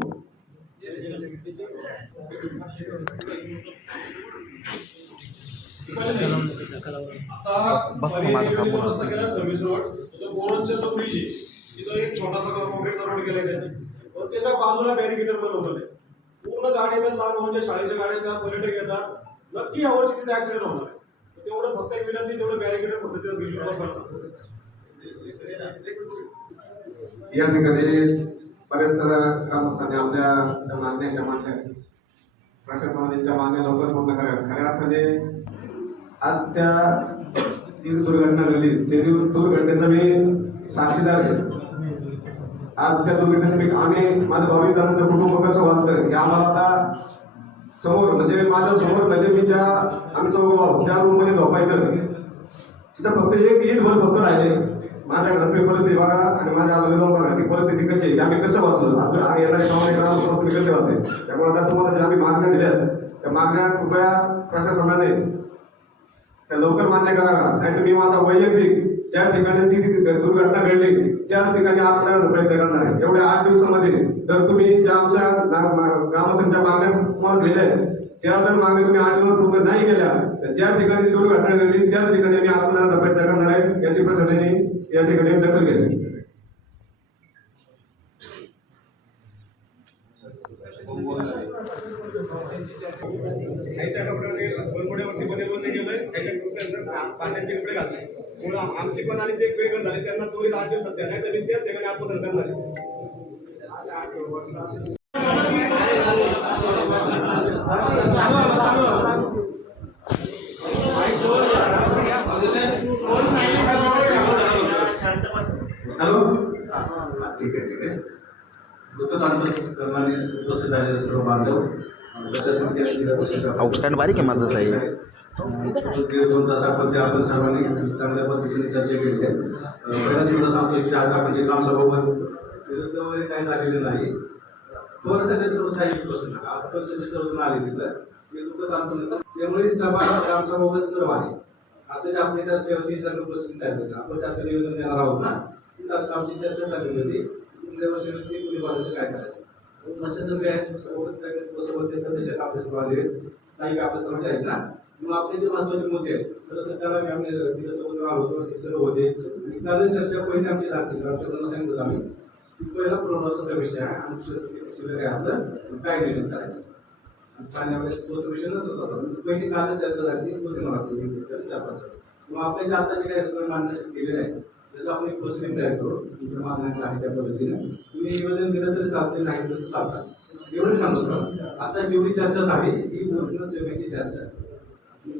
आता रस्ता केला सर्व्हिस रोड तो बोरच्या जो ब्रिज आहे तिथं एक छोटासा कॉन्क्रीटचा रोड केलाय त्यांनी पण त्याच्या बाजूला बॅरिकेटर बनवलेलं आहे. पूर्ण गाडी तर लहान म्हणजे शाळेच्या गाड्या त्या पर्यटक येतात नक्की यावर्षी तिथे ऍक्सिडेंट होणार आहे. तेवढं फक्त एक विनंती तेवढं बॅरिकेटर फक्त तिथं भिजून बसवायचं. या ठिकाणी बरेच ग्रामस्थांनी आपल्या मागण्या मांडल्या प्रशासनाने मागण्या लवकर पूर्ण कराव्यात. खऱ्या अर्थाने आज त्या ती दुर्घटना घडली ते दुर्घटनेचा मी साक्षीदार आहे. आज त्या दुर्घटनेत आम्ही माझं 22 जणांचं कुटुंब कसं वाचलं हे आम्हाला आता समोर म्हणजे माझ्या समोर म्हणजे मी ज्या आम्ही 4 भाऊ ज्या रूम मध्ये झोपायचं तिथं फक्त एक ईद भर फक्त राहिले. माझ्या घरातली परिस्थिती बघा आणि माझ्या आजोबा जाऊन बघा ती परिस्थिती कशी आहे आम्ही कसं वाचलो आणि येणारे प्रमाणे ग्रामस्थांनी कसे वाचले. त्यामुळे आता तुम्हाला ज्या आम्ही मागण्या दिल्या त्या मागण्या कृपया प्रशासनाने त्या लवकर मान्य कराव्या. नाही तर मी माझा वैयक्तिक ज्या ठिकाणी ती दुर्घटना घडली त्या ठिकाणी आपल्याला प्रयत्न करणार आहे. एवढ्या 8 दिवसामध्ये जर तुम्ही ज्या आमच्या ग्रामस्थांच्या मागण्या तुम्हाला दिल्या आहेत त्या जर मागण्या तुम्ही 8 दिवस पूर्ण नाही केल्या तर ज्या ठिकाणी दुर्घटना घडली त्याच ठिकाणी मी आत्मदानाचा प्रयत्न करणार आहे. याची प्रशासनाने या ठिकाणी दखल घेतली. त्या कपड्यावरती बनवण्यावरती बनेल गेलोय पाण्याचे कपडे घातले म्हणून आमची पण आणि जे वेगळं झाले त्यांना त्वरित 8 दिवसात द्या नाही तर मी त्याच ठिकाणी आत्मदान करणार आहे. हॅलो ठीक आहे दुःखदांचं करणारे उपस्थित झालेले सर्व बांधव आउटस्टँड बारीक आहे माझं साहेब. 2 तास आपण त्या अर्थात सर्वांनी चांगल्या पद्धतीने चर्चा केली आहे. पहिल्याच दिवस सांगतो की आज आपण जे ग्रामसभा विरुद्ध वगैरे काही झालेलं नाही. थोडंसं सर्व काही बसून नका आपण सर्वजण आले तिथं ते दुःखदांचं त्यामुळे सभा ग्रामसभा वगैरे सर्व आहे. आता जे आपली चर्चा होती सर्व उपस्थित झाली आपण आता निवेदन देणार आहोत ना तीच आता आमची चर्चा झालेली होती. कुठल्या वर्षी कुणी बोलायचं काय करायचं असे सगळे आहेत सोबत सदस्य आहेत आपले सर्व आले काही आपल्या समस्या आहेत ना मग आपले जे महत्वाचे मुद्दे आहेत तर त्याला आम्ही तिच्यासोबत आलो हे सर्व होते आणि काल चर्चा पहिली आमची झाली ग्रामसेवकांना सांगितलं आम्ही पहिला पुनर्वसनाचा विषय आहे आणि किती शिल्लक आहे आपलं काय नियोजन करायचं पाण्यावेळेस तो विषय नव्हताच होता पहिली काल चर्चा झाली होती मला 4-5 मग आपल्या जे आताचे काही सगळे मान्य केलेले आहेत त्याचं आपण एक प्रोसिडिंग तयार करू तुमच्या मागण्यांचं आहे त्या पद्धतीने तुम्ही निवेदन दिलं तरी चालते नाही तसं चालतात एवढं सांगतो आता जेवढी चर्चा झाली ही पूर्ण सेवेची चर्चा आहे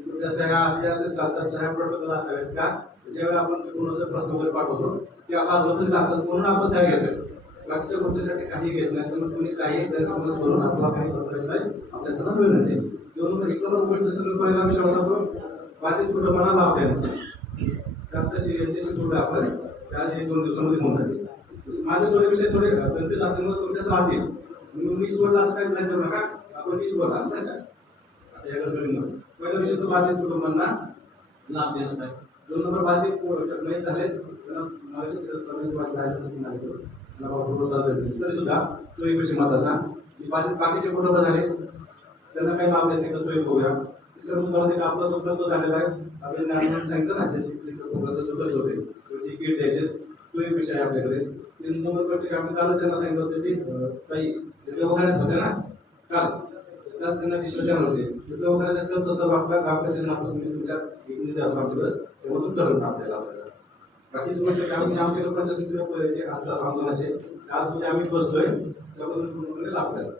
कुठल्या सह्या असल्या तरी चालतात सह्या प्रोटोकॉल असाव्यात का ज्यावेळेला आपण कोणाचा प्रश्न वगैरे पाठवतो ते आपला तरी लागतात म्हणून आपण सह्या घेतो बाकीच्या गोष्टीसाठी काही घेत नाही तर मग तुम्ही काही गैरसमज करून आपला काही प्रश्न नाही आपल्या सर्वांना विनंती आहे. 2 एक नंबर गोष्ट सगळं पहिला विषय होता तो बाधित कुटुंबाला लाभ द्यायचा त्यात यांच्याशी थोडं आपण त्या 2 दिवसामध्ये होऊन जाते. माझे थोडे विषय थोडे कन्फ्युज असल्यामुळे तुमच्याच राहतील मी बोलला असं काही नाही तर नका आपण मी बोला नाही का आता या गडबडीमध्ये पहिला विषय तो बाधित कुटुंबांना लाभ देण्याचा आहे. 2 नंबर बाधित नाही झाले त्यांना तरी सुद्धा तो एक विषय महत्वाचा बाधित बाकीचे कुटुंब झाले त्यांना काही लाभ देते का तो एक बघूया. तिसरा मुद्दा होते का आपला जो खर्च झालेला आहे आपल्या ज्ञान सांगितलं ना जसे खर्च जो खर्च होते त्याची किट द्यायचे तो एक विषय आहे आपल्याकडे. 3 नंबर गोष्टी आम्ही कालच त्यांना सांगितलं होतं त्याची काही दवाखान्यात होते ना काल त्यात त्यांना डिस्ट्रिक्ट होते दवाखान्याचा खर्च सर्व आपला ग्रामपंचायत तुमच्या निधी असतो आमच्याकडे त्यामधून करून आपल्याला बाकीची गोष्ट आमच्या लोकांच्या संख्येचे असं आंदोलनाचे आज म्हणजे आम्ही बसतोय त्याबद्दल पूर्णपणे लाभ द्यायला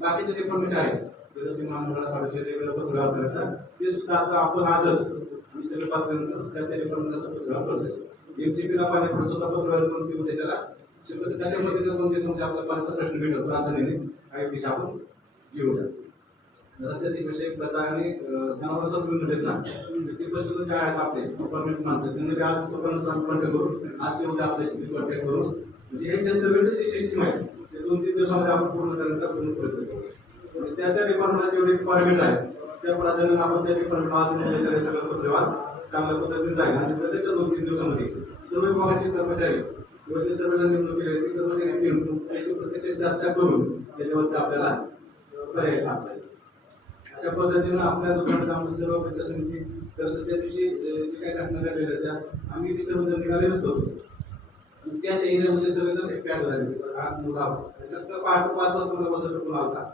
बाकीचे डिपार्टमेंट आहेत व्यवस्थित महामंडळाचे वेगवेगळं पत्रव्यवहार करायचा ते सुद्धा आता आपण आजच मी सगळे 5 नंतर त्या डिपार्टमेंटचा पत्रव्यवहार करतो एमजीपीला पाणी पडतो पत्रव्यवहार करून किंवा त्याच्याला शक्यतो कशा पद्धतीने 2 दिवसामध्ये आपला पाण्याचा प्रश्न भेटतो प्राधान्याने काही विषय आपण घेऊया. रस्त्याचे विषय प्रचा आणि जनावरांचा तुम्ही म्हणत ना ते प्रश्न जे आहेत आपले डिपार्टमेंट माणसं त्यांनी आज तोपर्यंत आम्ही कॉन्टॅक्ट करू आज उद्या आपल्या स्थिती कॉन्टॅक्ट करू म्हणजे ह्याच्या सर्वेची जी सिस्टीम आहे ते 2-3 दिवसामध्ये आपण पूर्ण करण्याचा पूर्ण प्रयत्न करू. त्या डिपार्टमेंटला जेवढे रिक्वायरमेंट आहे त्या प्राधान्याने आपण त्या डिपार्टमेंट आज सगळं पत्रव्यवहार चांगल्या पद्धतीने जाईल आणि त्याच्या 2-3 दिवसामध्ये सर्व विभागाचे कर्मचारी किंवा जे सर्व नेमणूक केले ते कर्मचारी नेमून त्याची प्रत्यक्ष चर्चा करून त्याच्यावरती आपल्याला पर्याय काढता येईल. अशा पद्धतीने आपल्या दुकानात आम्ही सर्व पंचायत समिती तर त्या दिवशी जे काही घटना घडलेल्या त्या आम्ही सर्वजण निघालेलो होतो त्या एरियामध्ये सगळेजण पॅक झाले सगळं पहाटे 5 वाजता मला बसत कोण आलता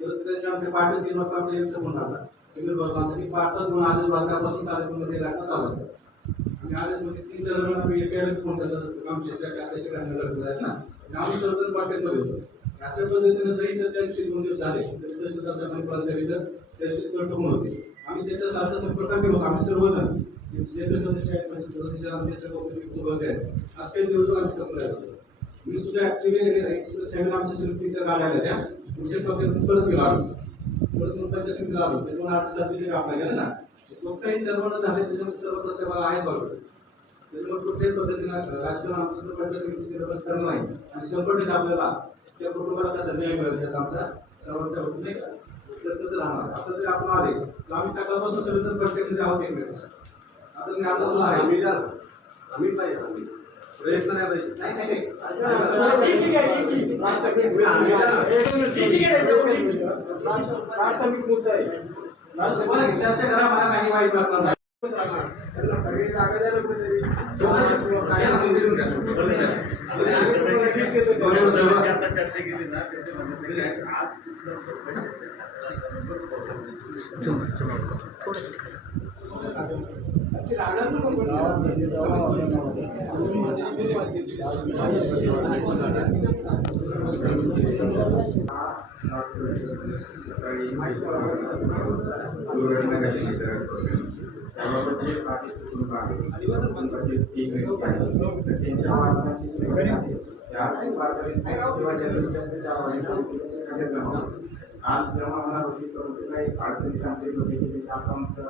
तर त्याच्या आमच्या पहाटे 3 वाजता आमच्या यांचं फोन आला सगळे बसला की पहाटे 2 आधीच वाजल्यापासून कार्यक्रमामध्ये घटना चालू आहे आणि आधीच मध्ये 3-4 जण आम्ही एका फोन त्याचा आमच्या अशा घटना घडत आहेत ना आम्ही सर्वजण कॉन्टॅक्टमध्ये होतो. अशा पद्धतीने जरी तर त्या दिवशी 2 दिवस झाले तरी सुद्धा सरपंचांसाठी तर त्या दिवशी कटून होते आम्ही त्याच्या सारखं संपर्कात गेलो आम्ही सर्वजण जे सदस्य आहेत सदस्य आमचे सर्व आहेत अख्खे दिवस आम्ही संपर्कात होतो. मी सुद्धा ऍक्च्युली एक्सप्रेस हेवन आमच्या समितीच्या गाड्या आल्या त्या पुढच्या टप्प्यात परत गेलो आम्ही परत मुंबईच्या समितीला आलो ते 2-8 तिथे आपला गेला ना तो काही सर्वांना झाले त्याच्यामध्ये सर्वच सेवा आहे सॉल्व त्याच्यामुळे कुठल्याही पद्धतीनं राजकारण आमचं तर पंचायत समितीची व्यवस्था करणार नाही आणि 100% आपल्याला त्या कुटुंबाला कसा न्याय मिळेल त्याचा आमच्या सर्वांच्या वतीने प्रयत्न राहणार. आता जरी आपण आले तर आम्ही सकाळपासून सगळेजण प्रत्येक आहोत एकमेकांच्या आता ज्ञान सुद्धा आहे आम्ही पाहिजे आम्ही प्रयत्न नाही पाहिजे प्राथमिक मुद्दा आहे. चर्चा करा, मला काही वाईट वाटणार नाही. आता चर्चा केली ना सकाळी दुर्घटना घडलेली दरडकोसळीची त्याबाबत जे बाधित कुटुंब आहे बाधित 3 व्यक्ती आहेत तर त्यांच्या वारसांची जी रक्कम आहे त्या आज दुपारपर्यंत किंवा जास्तीत जास्त 4 वाजेपर्यंत खात्यात जमा होईल. आज जमा होणार होती परंतु काही अडचणी तांत्रिक होते की त्याच्या अकाउंटचं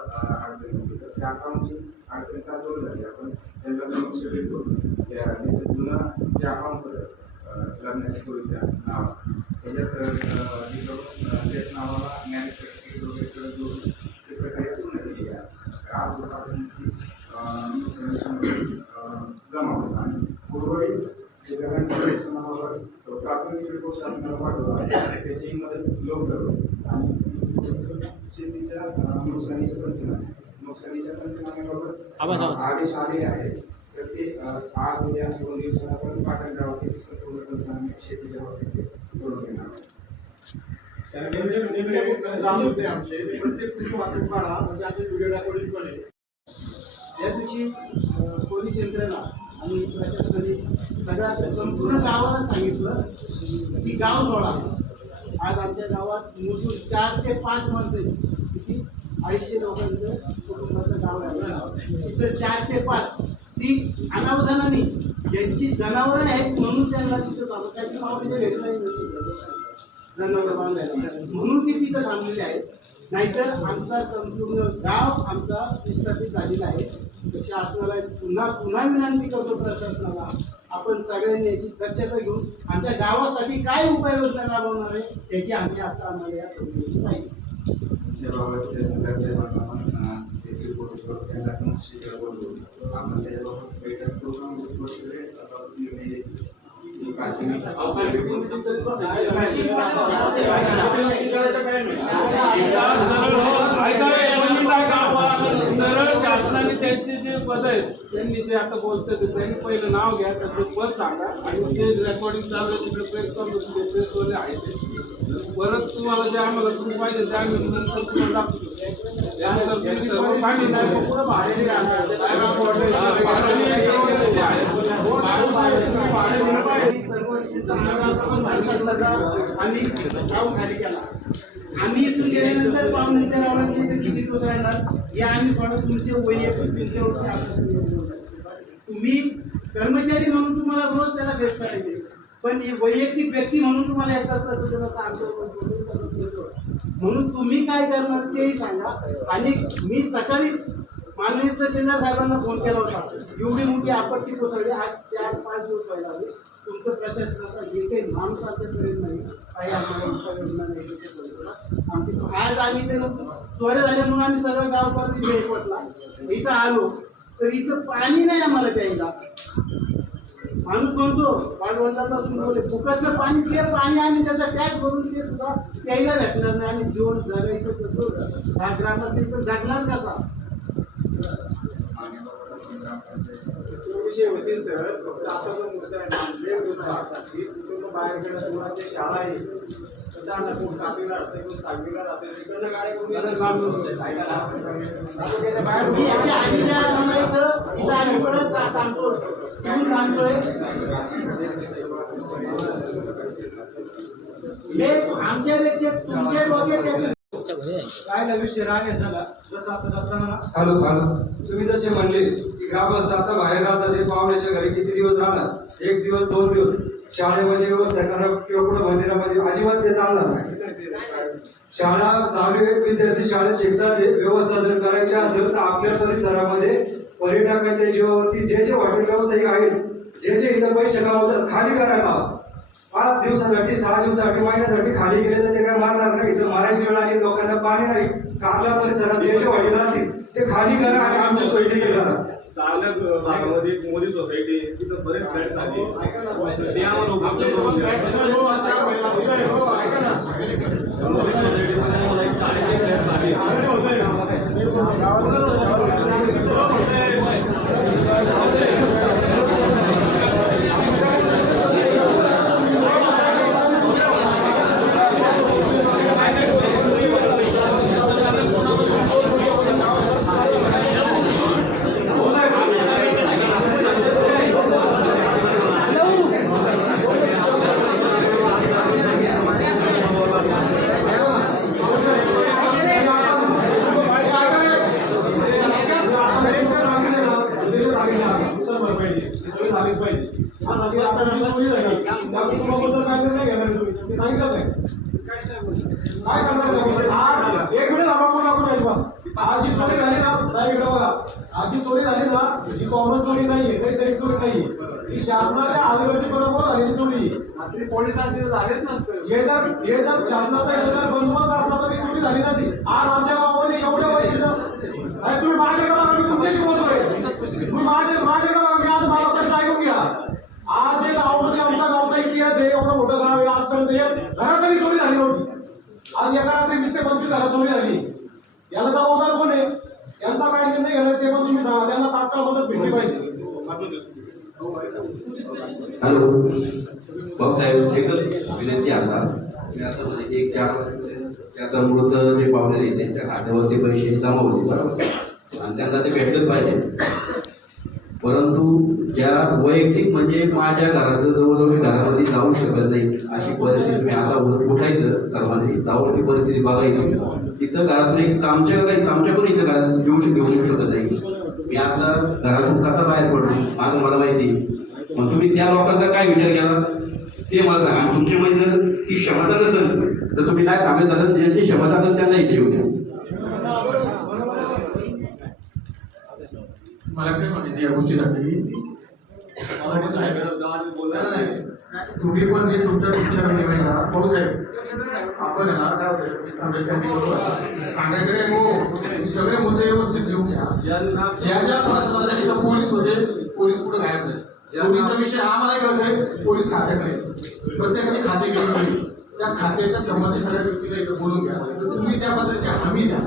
अडचण होती तर त्या अकाउंटची अडचण का दूर झाली. आपण त्यांना समक्ष भेटून त्यांचं जुनं जे अकाउंट होतं लग्नाच्या पूर्वीच्या नावाचं त्याच्यात त्याच नावाला मॅरेज सर्टिफिकेट वगैरे सगळं जोडून ते प्रक्रिया पूर्ण केली आहे. आज दुपारपर्यंत जमा होतं आणि उर्वरित जे ग्रहांबाबत प्राथमिक रिपोर्ट शासनाला पाठवला आहे त्याची मदत लवकर आणि शेतीच्या नुकसानीचे पंचनाम्याबाबत आदेश आलेले आहेत तर ते आज उद्या 2 दिवसात आपण पाटण गावातील संपूर्ण पंचनामे शेतीच्या बाबतीत करून घेणार आहोत. प्रत्येक वाचून काढा म्हणजे आपले व्हिडिओ रेकॉर्डिंग पण आहे. या दिवशी पोलीस यंत्रणा आणि प्रशासनाने सगळ्या संपूर्ण गावाला सांगितलं की गाव सोडा. आज आमच्या गावात मोजून 4 ते 5 माणसं किती 250 लोकांचं कुटुंबाचं गाव आहे. तिथं 4 ते 5 ती अनावधानाने ज्यांची जनावरं आहेत म्हणून त्यांना तिथं जातो त्यांची मावळीच्या भेटलाही नसते जनावरं बांधायला म्हणून ती तिथं थांबलेली आहेत. नाहीतर आमचा संपूर्ण गाव आमचा विस्थापित झालेला आहे. शासनाला पुन्हा विनंती करतो प्रशासनाला आपण सगळ्यांनी याची दक्षता घेऊन आमच्या गावासाठी काय उपाययोजना राबवणार आहे याची आम्हाला या समजून पाहिजे. त्याबाबत त्या साहेबांना पण ते रिपोर्ट त्यांना समक्ष बोलवून आपण त्याच्याबाबत बैठक करून निर्णय सरळ शासनाने त्यांचे जे पद आहेत त्यांनी जे आता बोलतात त्यांनी पहिलं नाव घ्या त्याचं पद सांगा आणि ते रेकॉर्डिंग चालू आहे तिकडे प्रेस कॉन्फरन्स प्रेसवाले आहेत परत तुम्हाला जे आम्हाला प्रूफ पाहिजे त्या आम्ही नंतर तुम्हाला दाखवतो त्यानुसार तुम्ही सर्व सांगितलं पुढे भाडे आम्ही गाव खाली केला. आम्ही इथून गेल्यानंतर पाहुण्यांच्या गावांची किती दिवस राहणार हे आम्ही थोडं तुमचे वैयक्तिक तुम्ही कर्मचारी म्हणून तुम्हाला रोज त्याला भेट करायची पण ही वैयक्तिक व्यक्ती म्हणून तुम्हाला येतात तसं आमचं म्हणून तुम्ही काय करणार तेही सांगा. आणि मी सकाळी माननीय तहसीलदार साहेबांना फोन केला होता एवढी मोठी आपत्ती कोसळली आज 4-5 दिवस व्हायला हवे तुमचं प्रशासनाचा जे काही माणूस आतापर्यंत नाही काही आम्हाला उपाययोजना नाही आमची आज आम्ही ते चोऱ्या झाल्या म्हणून आम्ही सगळं गाव परत एकवटला इथं आलो तर इथं पाणी नाही आम्हाला प्यायला. माणूस म्हणतो वाढवंतापासून बोलले फुकटचं पाणी ते पाणी आम्ही त्याचा टॅक्स भरून ते सुद्धा प्यायला भेटणार नाही. आम्ही जीवन जगायचं कसं हा ग्रामस्थ इथं जगणार कसा विषय होतील सर. फक्त आता जो मुद्दा आहे बाहेर गेल्या मुलांची शाळा आहे तसं कोण कापीला राहते कोण सांगलीला राहते तिकडनं गाड्या करून आम्ही परत थांबतो घेऊन थांबतोय हे आमच्यापेक्षा तुमच्या डोक्यात काय विषय राग आहे झाला जसं आता जाताना हॅलो तुम्ही जसे म्हणले की ग्रामस्थ आता बाहेर राहतात ते पाहुण्याच्या घरी किती दिवस राहणार 1 दिवस 2 दिवस शाळेमध्ये व्यवस्था करा किंवा कुठं मंदिरामध्ये अजिबात ते चालणार नाही. शाळा चालू आहे विद्यार्थी शाळेत शिकतात व्यवस्था जर करायची असेल तर आपल्या परिसरामध्ये पर्यटकांच्या जीवावरती जे जे हॉटेल व्यावसायिक आहेत जे जे इथं पैसे कमावतात खाली करायला 5 दिवसासाठी 6 दिवसासाठी महिन्यासाठी खाली गेले तर ते काय मारणार नाही. इथं मारायची वेळ आली लोकांना पाणी नाही आपल्या परिसरात जे जे हॉटेल असतील ते खाली करा आणि आमची सोय देखील करा चांगल्या भागामध्ये मोदी सोसायटी तिथं बरेच फ्लॅट झाले ते आम्हाला उपलब्ध करून द्या. मोदी सोसायटीमध्ये आम्हाला एक 3.5 फ्लॅट झाले. काय सांगणार आज एक मिनिट आज जी चोरी झाली ना साहेब इकडे बघा आज जी चोरी झाली ना ही कॉमन चोरी नाहीये काही सैनिक चोरी नाहीये ही शासनाच्या आदिवासी बरोबर झालेली चोरी हे जर शासनाचा बंदोबस्त असला तर ही चोरी झाली नसती. आज आमच्या गावामध्ये एवढ्या पैसे तुम्ही माझ्या गावाला मी तुमच्याशी बोलतोय तुम्ही माझ्या गावाला मी आज माझा प्रश्न ऐकून घ्या. आज जे गावामध्ये आमचा गावचा इतिहास आहे एवढं मोठं गाव आहे आजपर्यंत घरात तरी चोरी झाली नव्हती. आज एका रात्री 20 ते 25 घरात चोरी झाली. याला जबाबदार कोण आहे? यांचा काय निर्णय घेणार ते पण तुम्ही सांगा. त्यांना तात्काळ मदत भेटली पाहिजे. हॅलो भाऊसाहेब, एकच विनंती आता मी आता म्हणजे एक 4 त्या मृत जे पावलेले त्यांच्या खात्यावरती पैसे जमा होते बरोबर आणि त्यांना ते भेटलंच पाहिजे. परंतु ज्या वैयक्तिक म्हणजे माझ्या घराचं जवळजवळ मी घरामध्ये जाऊ शकत नाही अशी परिस्थिती मी आता उठायचं सर्वांनी जाऊन ती परिस्थिती बघायची. तिथं घरातून एक चामच्या पण इथं घरात घेऊ शकत नाही. मी आता घरातून कसा बाहेर पडलो माझं मला माहिती. मग तुम्ही त्या लोकांचा काय विचार केला ते मला सांगा. आणि तुमच्यामध्ये जर ती क्षमता नसेल तर तुम्ही काय थांबे झालं ज्यांची क्षमता असेल त्यांना इथे येऊ द्या. मला काय म्हणायचं या गोष्टीसाठी तुम्ही पण तुमच्या विचार निर्णय करा. भाऊ साहेब आपण काय होतं मिसअंडरस्टँडिंग सांगायचं काय हो सगळे मुद्दे व्यवस्थित घेऊन घ्या. ज्या प्रशासनाच्या तिथं पोलीस होते पोलीस कुठे गायब नाही. चोरीचा विषय हा मला कळतोय पोलीस खात्याकडे प्रत्येकाचे खाते घेऊन गेली त्या खात्याच्या संबंधित सगळ्या व्यक्तीला इथं बोलून घ्या. तर तुम्ही त्या पद्धतीची हमी द्या.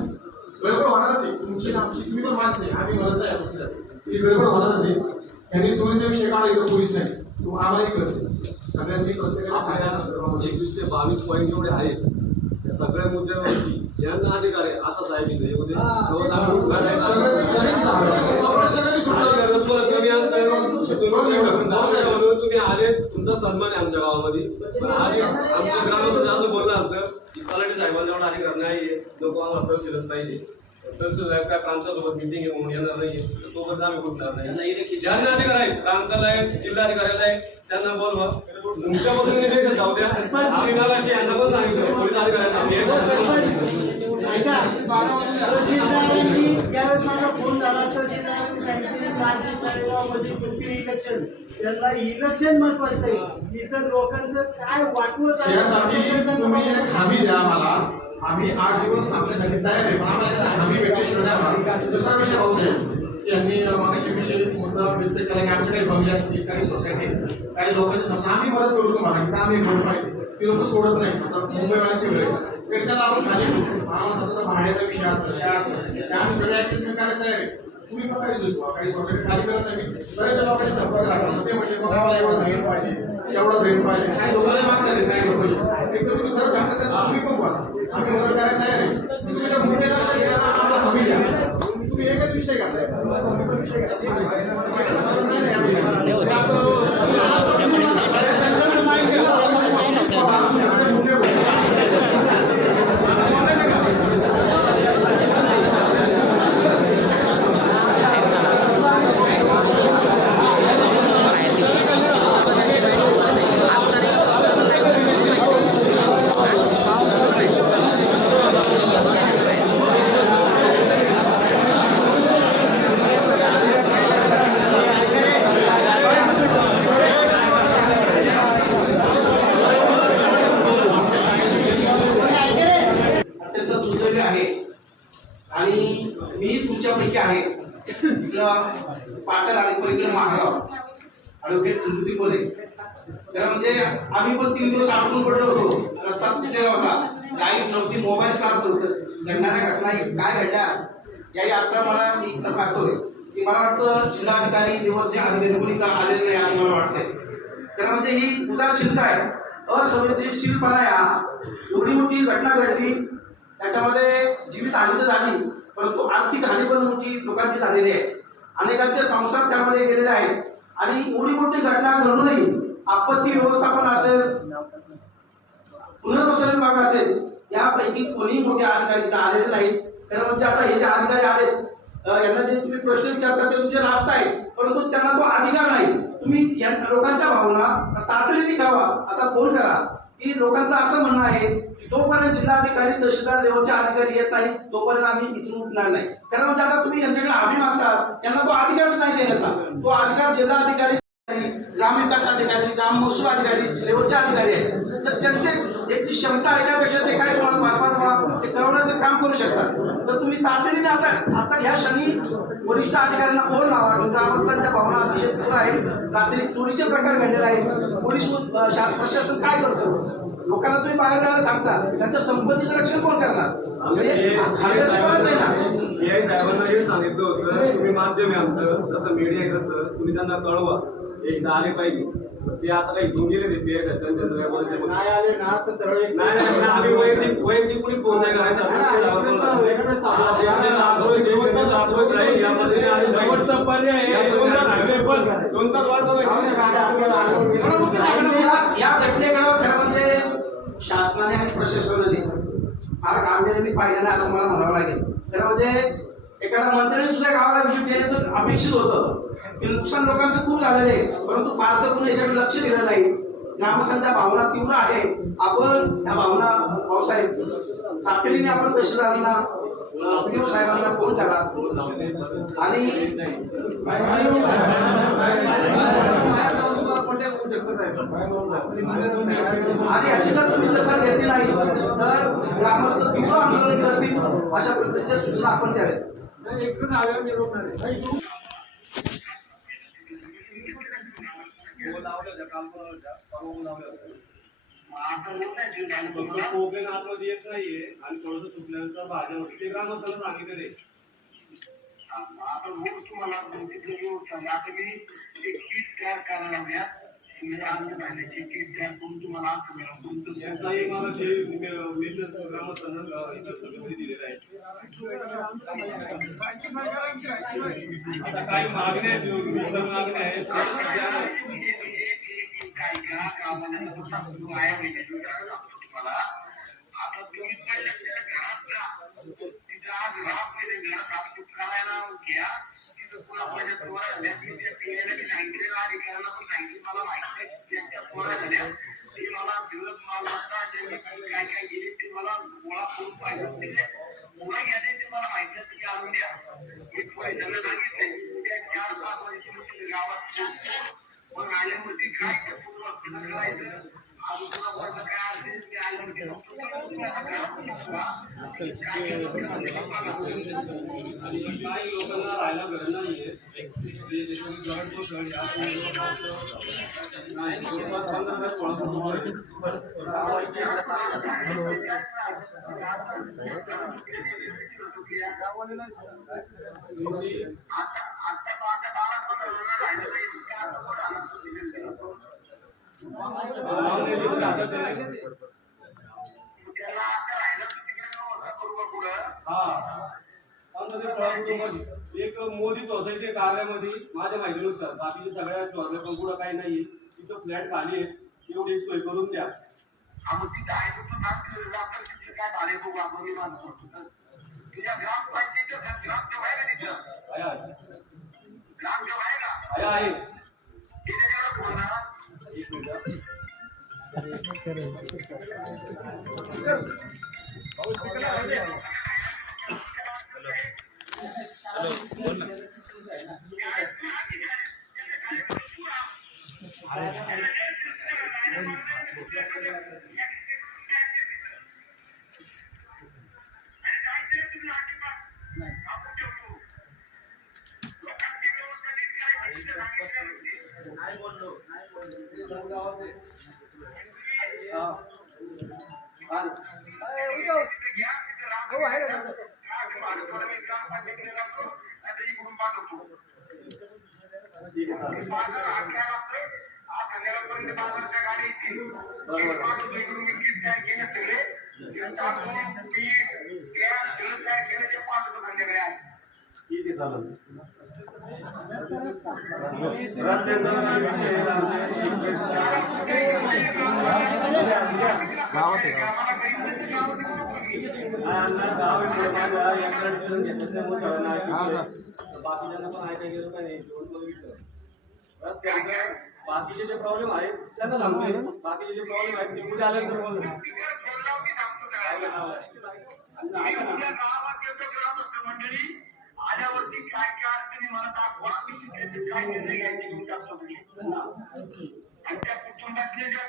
गडबड होणारच आहे तुमची आमची तुम्ही पण माणसं आहे आम्ही म्हणत नाही या गोष्टीसाठी ती गडबड होणारच आहे. त्यांनी चोरीचा विषय काढला इथं पोलीस नाही तो आम्हालाही कळते. सगळ्यांनी प्रत्येकाला खात्या संदर्भामध्ये 21 ते 22 पॉईंट जेवढे आहेत त्या सगळ्या मुद्द्यावरती ज्यांना अधिकार आहे असा साहेब तुम्ही आले तुमचा सन्मान आहे आमच्या गावामध्ये. आमच्या ग्रामाचं जास्त बोलणं आलं की तलाठी साहेबांना एवढा अधिकार नाही लोक आम्हाला तहसीलच पाहिजे. तहसील साहेब काय प्रांतासोबत मिटिंग म्हणून येणार नाहीये तोपर्यंत आम्ही कुठणार नाही. ज्यांना अधिकार आहेत प्रांताला आहेत जिल्हाधिकाऱ्याला आहे त्यांना बोलवा. तुमच्या बद्दल जाऊ द्या. आम्ही मागाशी यांना पण सांगितलं पोलीस अधिकाऱ्यांना ऐका तहसीलदारांनी ज्यावेळेस माझा फोन झाला तहसीलदारांनी सांगितले माझी तळेगावमध्ये कुठे इलेक्शन त्यांना इलेक्शन महत्वाचं आहे. इतर लोकांचं काय वाटवत आहे त्यासाठी तुम्ही एक हमी द्या आम्हाला. आम्ही 8 दिवस आपल्यासाठी तयार आहे पण आम्हाला हमी भेटल्याशिवाय नाही आम्हाला. दुसरा विषय भाऊसाहेब यांनी मागाशी विषय मुद्दा व्यक्त केला की आमचे काही बंगले असतील काही सोसायटी काही लोकांनी समजा आम्ही मदत करू तुम्हाला की आम्ही घर पाहिजे ती लोक सोडत नाही. आता मुंबईवाल्यांची वेळ तरी त्याला आपण खाली आम्हाला सतत भाड्याचा विषय असतो काय असतं ते आम्ही सगळे ऍडजस्टमेंट करायला तयार आहे. तुम्ही पण काही सुचवा. काही सोसायटी खाली करत नाही बऱ्याच लोकांनी संपर्क साधला ते म्हणजे मग आम्हाला एवढं रेंट पाहिजे एवढं रेंट पाहिजे. काही लोकांना मागतात काही लोक एक तर तुम्ही सरळ सांगतात त्यांना तुम्ही पण बोला आम्ही मदत करायला तयार आहे. तुम्ही त्या मुद्द्याला आम्हाला हमी द्या. तुम्ही एकच विषय घातलाय विषय आहे आणि मी तुमच्यापैकी आहे इकडं पाटण आणि पलीकडे महागाव ॲडव्होकेट स्मृती कोले. तर म्हणजे आम्ही पण 3 दिवस अडकून पडलो होतो, रस्ता तुटलेला होता, लाईट नव्हती, मोबाईल चार्ज होतं. घडणाऱ्या घटना काय घडल्या याही आता मला मी इथं पाहतोय की मला वाटतं जिल्हाधिकारी निवडचे अधिकारी कोणी इथं आलेले नाही असं मला वाटतंय. तर म्हणजे ही उदासीनता आहे, असंवेदनशीलपणा आहे हा. एवढी मोठी घटना घडली, त्याच्यामध्ये जीवित हानी तर झाली, परंतु आर्थिक हानी पण मोठी लोकांची झालेली आहे. अनेकांचे संसार त्यामध्ये गेलेले आहेत. आणि एवढी मोठी घटना घडूनही आपत्ती व्यवस्थापन असेल, पुनर्वसन विभाग असेल, यापैकी कोणीही मोठे अधिकारी इथं आलेले नाहीत. तर म्हणजे आता हे जे अधिकारी आलेत यांना जे तुम्ही प्रश्न विचारता ते तुमचे रास्त आहे, परंतु त्यांना तो अधिकार नाही. तुम्ही या लोकांच्या भावना तातडीने कळवा. आता फोन करा की लोकांचं असं म्हणणं आहे की जोपर्यंत जिल्हाधिकारी तहसीलदार लेवलचे अधिकारी येत नाही तोपर्यंत आम्ही इथून उठणार नाही. कारण म्हणजे आता तुम्ही यांच्याकडे हमी मागता, त्यांना तो अधिकारच नाही देण्याचा. तो अधिकार जिल्हाधिकारी, ग्रामविकास अधिकारी, ग्राम महसूल अधिकारी लेवलचे अधिकारी आहेत. तर त्यांची क्षमता आहे त्यापेक्षा ते काय तुम्हाला ते करवण्याचं काम करू शकतात. तर तुम्ही तातडीने आता ह्या क्षणी वरिष्ठ अधिकाऱ्यांना फोन लावा. ग्रामस्थांच्या भावना अतिशय तीव्र आहे. रात्री चोरीचे प्रकार घडलेले आहेत. पोलीस प्रशासन काय करतो? लोकांना तुम्ही बाहेर जायला सांगता, त्यांच्या संपत्तीचं रक्षण कोण करणार? आहे ना. पीआय साहेबांना हे सांगितलं होतं, तुम्ही माध्यम आहे आमचं, जसं मीडिया आहे तसं तुम्ही त्यांना कळवा, एकदा आले पाहिजे. ते आता काही घेऊन गेले ते पीआय साहेब त्यांच्या नाही आम्ही वैयक्तिक कोणी फोन नाही करायचा. या घटनेकडे खरं म्हणजे शासनाने आणि प्रशासनाने फार गांभीर्याने पाहिलं नाही असं मला म्हणावं लागेल. तर म्हणजे एखाद्या मंत्र्याने सुद्धा गावाला विजिट देण्याचं अपेक्षित होतं की नुकसान लोकांचं खूप झालेलं आहे, परंतु फारसं कोणी याच्याकडे लक्ष दिलं नाही. ग्रामस्थांच्या भावना तीव्र आहे. आपण या भावना भाऊसाहेब तातडीने आपण तहसीलदारांना पीओ साहेबांना फोन करा आणि याची जर तुम्ही दखल घेतली नाही तर ग्रामस्थ तीव्र आंदोलन करतील अशा पद्धतीच्या सूचना आपण द्याव्यात. कोकण आतमध्ये येत नाहीये आणि थोडंसं सुटल्यानंतर भाज्या होती ते ग्रामस्थांना सांगितले. आता रोज तुम्हाला आता मी एक गीत तयार करायला हव्या, तुम्ही अन्न धान्याची गीत तयार करून तुम्हाला याचा एक मला मेसेज ग्रामस्थांना दिलेला आहे. आता काही मागण्या आहेत काय का तुम्हाला आता तुम्ही आज घरात करायला घ्या तिथं पुन्हा माझ्या पोरा झाल्या पिण्याला मी सांगितलेलं अधिकाऱ्याला पण सांगितलं मला माहिती त्यांच्या पोरा झाल्या ते मला दिवस मालमत्ता ज्यांनी काय काय गेले ते मला गोळा करून पाहिजे गोळा घ्यायचे ते मला माहिती आहे. तुम्ही आणून द्या. मी पैशाला सांगितलंय त्या 4-5 वर्षी गावात मग आल्यामध्ये काय पूर्ण करायचं अजून तुला वर्ष काय असेल ते आल्यामध्ये काही लोकांना राहायला घर नाहीये. एक मोदी सोसायटी कार्यामध्ये माझ्या माहितीनुसार बाकीच्या सगळ्या शहराला पण पुढं काही नाही. तिथं फ्लॅट खाली आहे, एवढी सोय करून द्या. तुझ्या ग्रामपंचायतीचं ग्रामसेवा आहे का तिथं? ग्रामसेवा आहे का? आहे एक मिनिट. ठीक आहे चालेल. रस्त्याचा विषय आहे बाकीच्यांना पण ऐकायला गेलं का नाही रस्त्याचं बाकीचे जे प्रॉब्लेम आहेत त्यांना सांगतोय बाकीचे जे प्रॉब्लेम आहेत ते कुठे आल्यानंतर बोलतो आल्यावरती काय काय अडचणी मला दाखवा मी त्याचे काय निर्णय घ्यायचे तुमच्यासोबत आणि त्या कुटुंबातले ज्या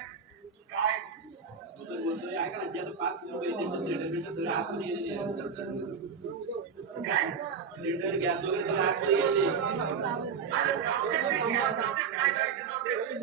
काय ऐका ना ज्याचं 5 लोक आहेत त्यांचं सिलेंडर आतमध्ये काय सिलेंडर गॅस वगैरे सगळं आतमध्ये गेले काय जायचं बाकीचं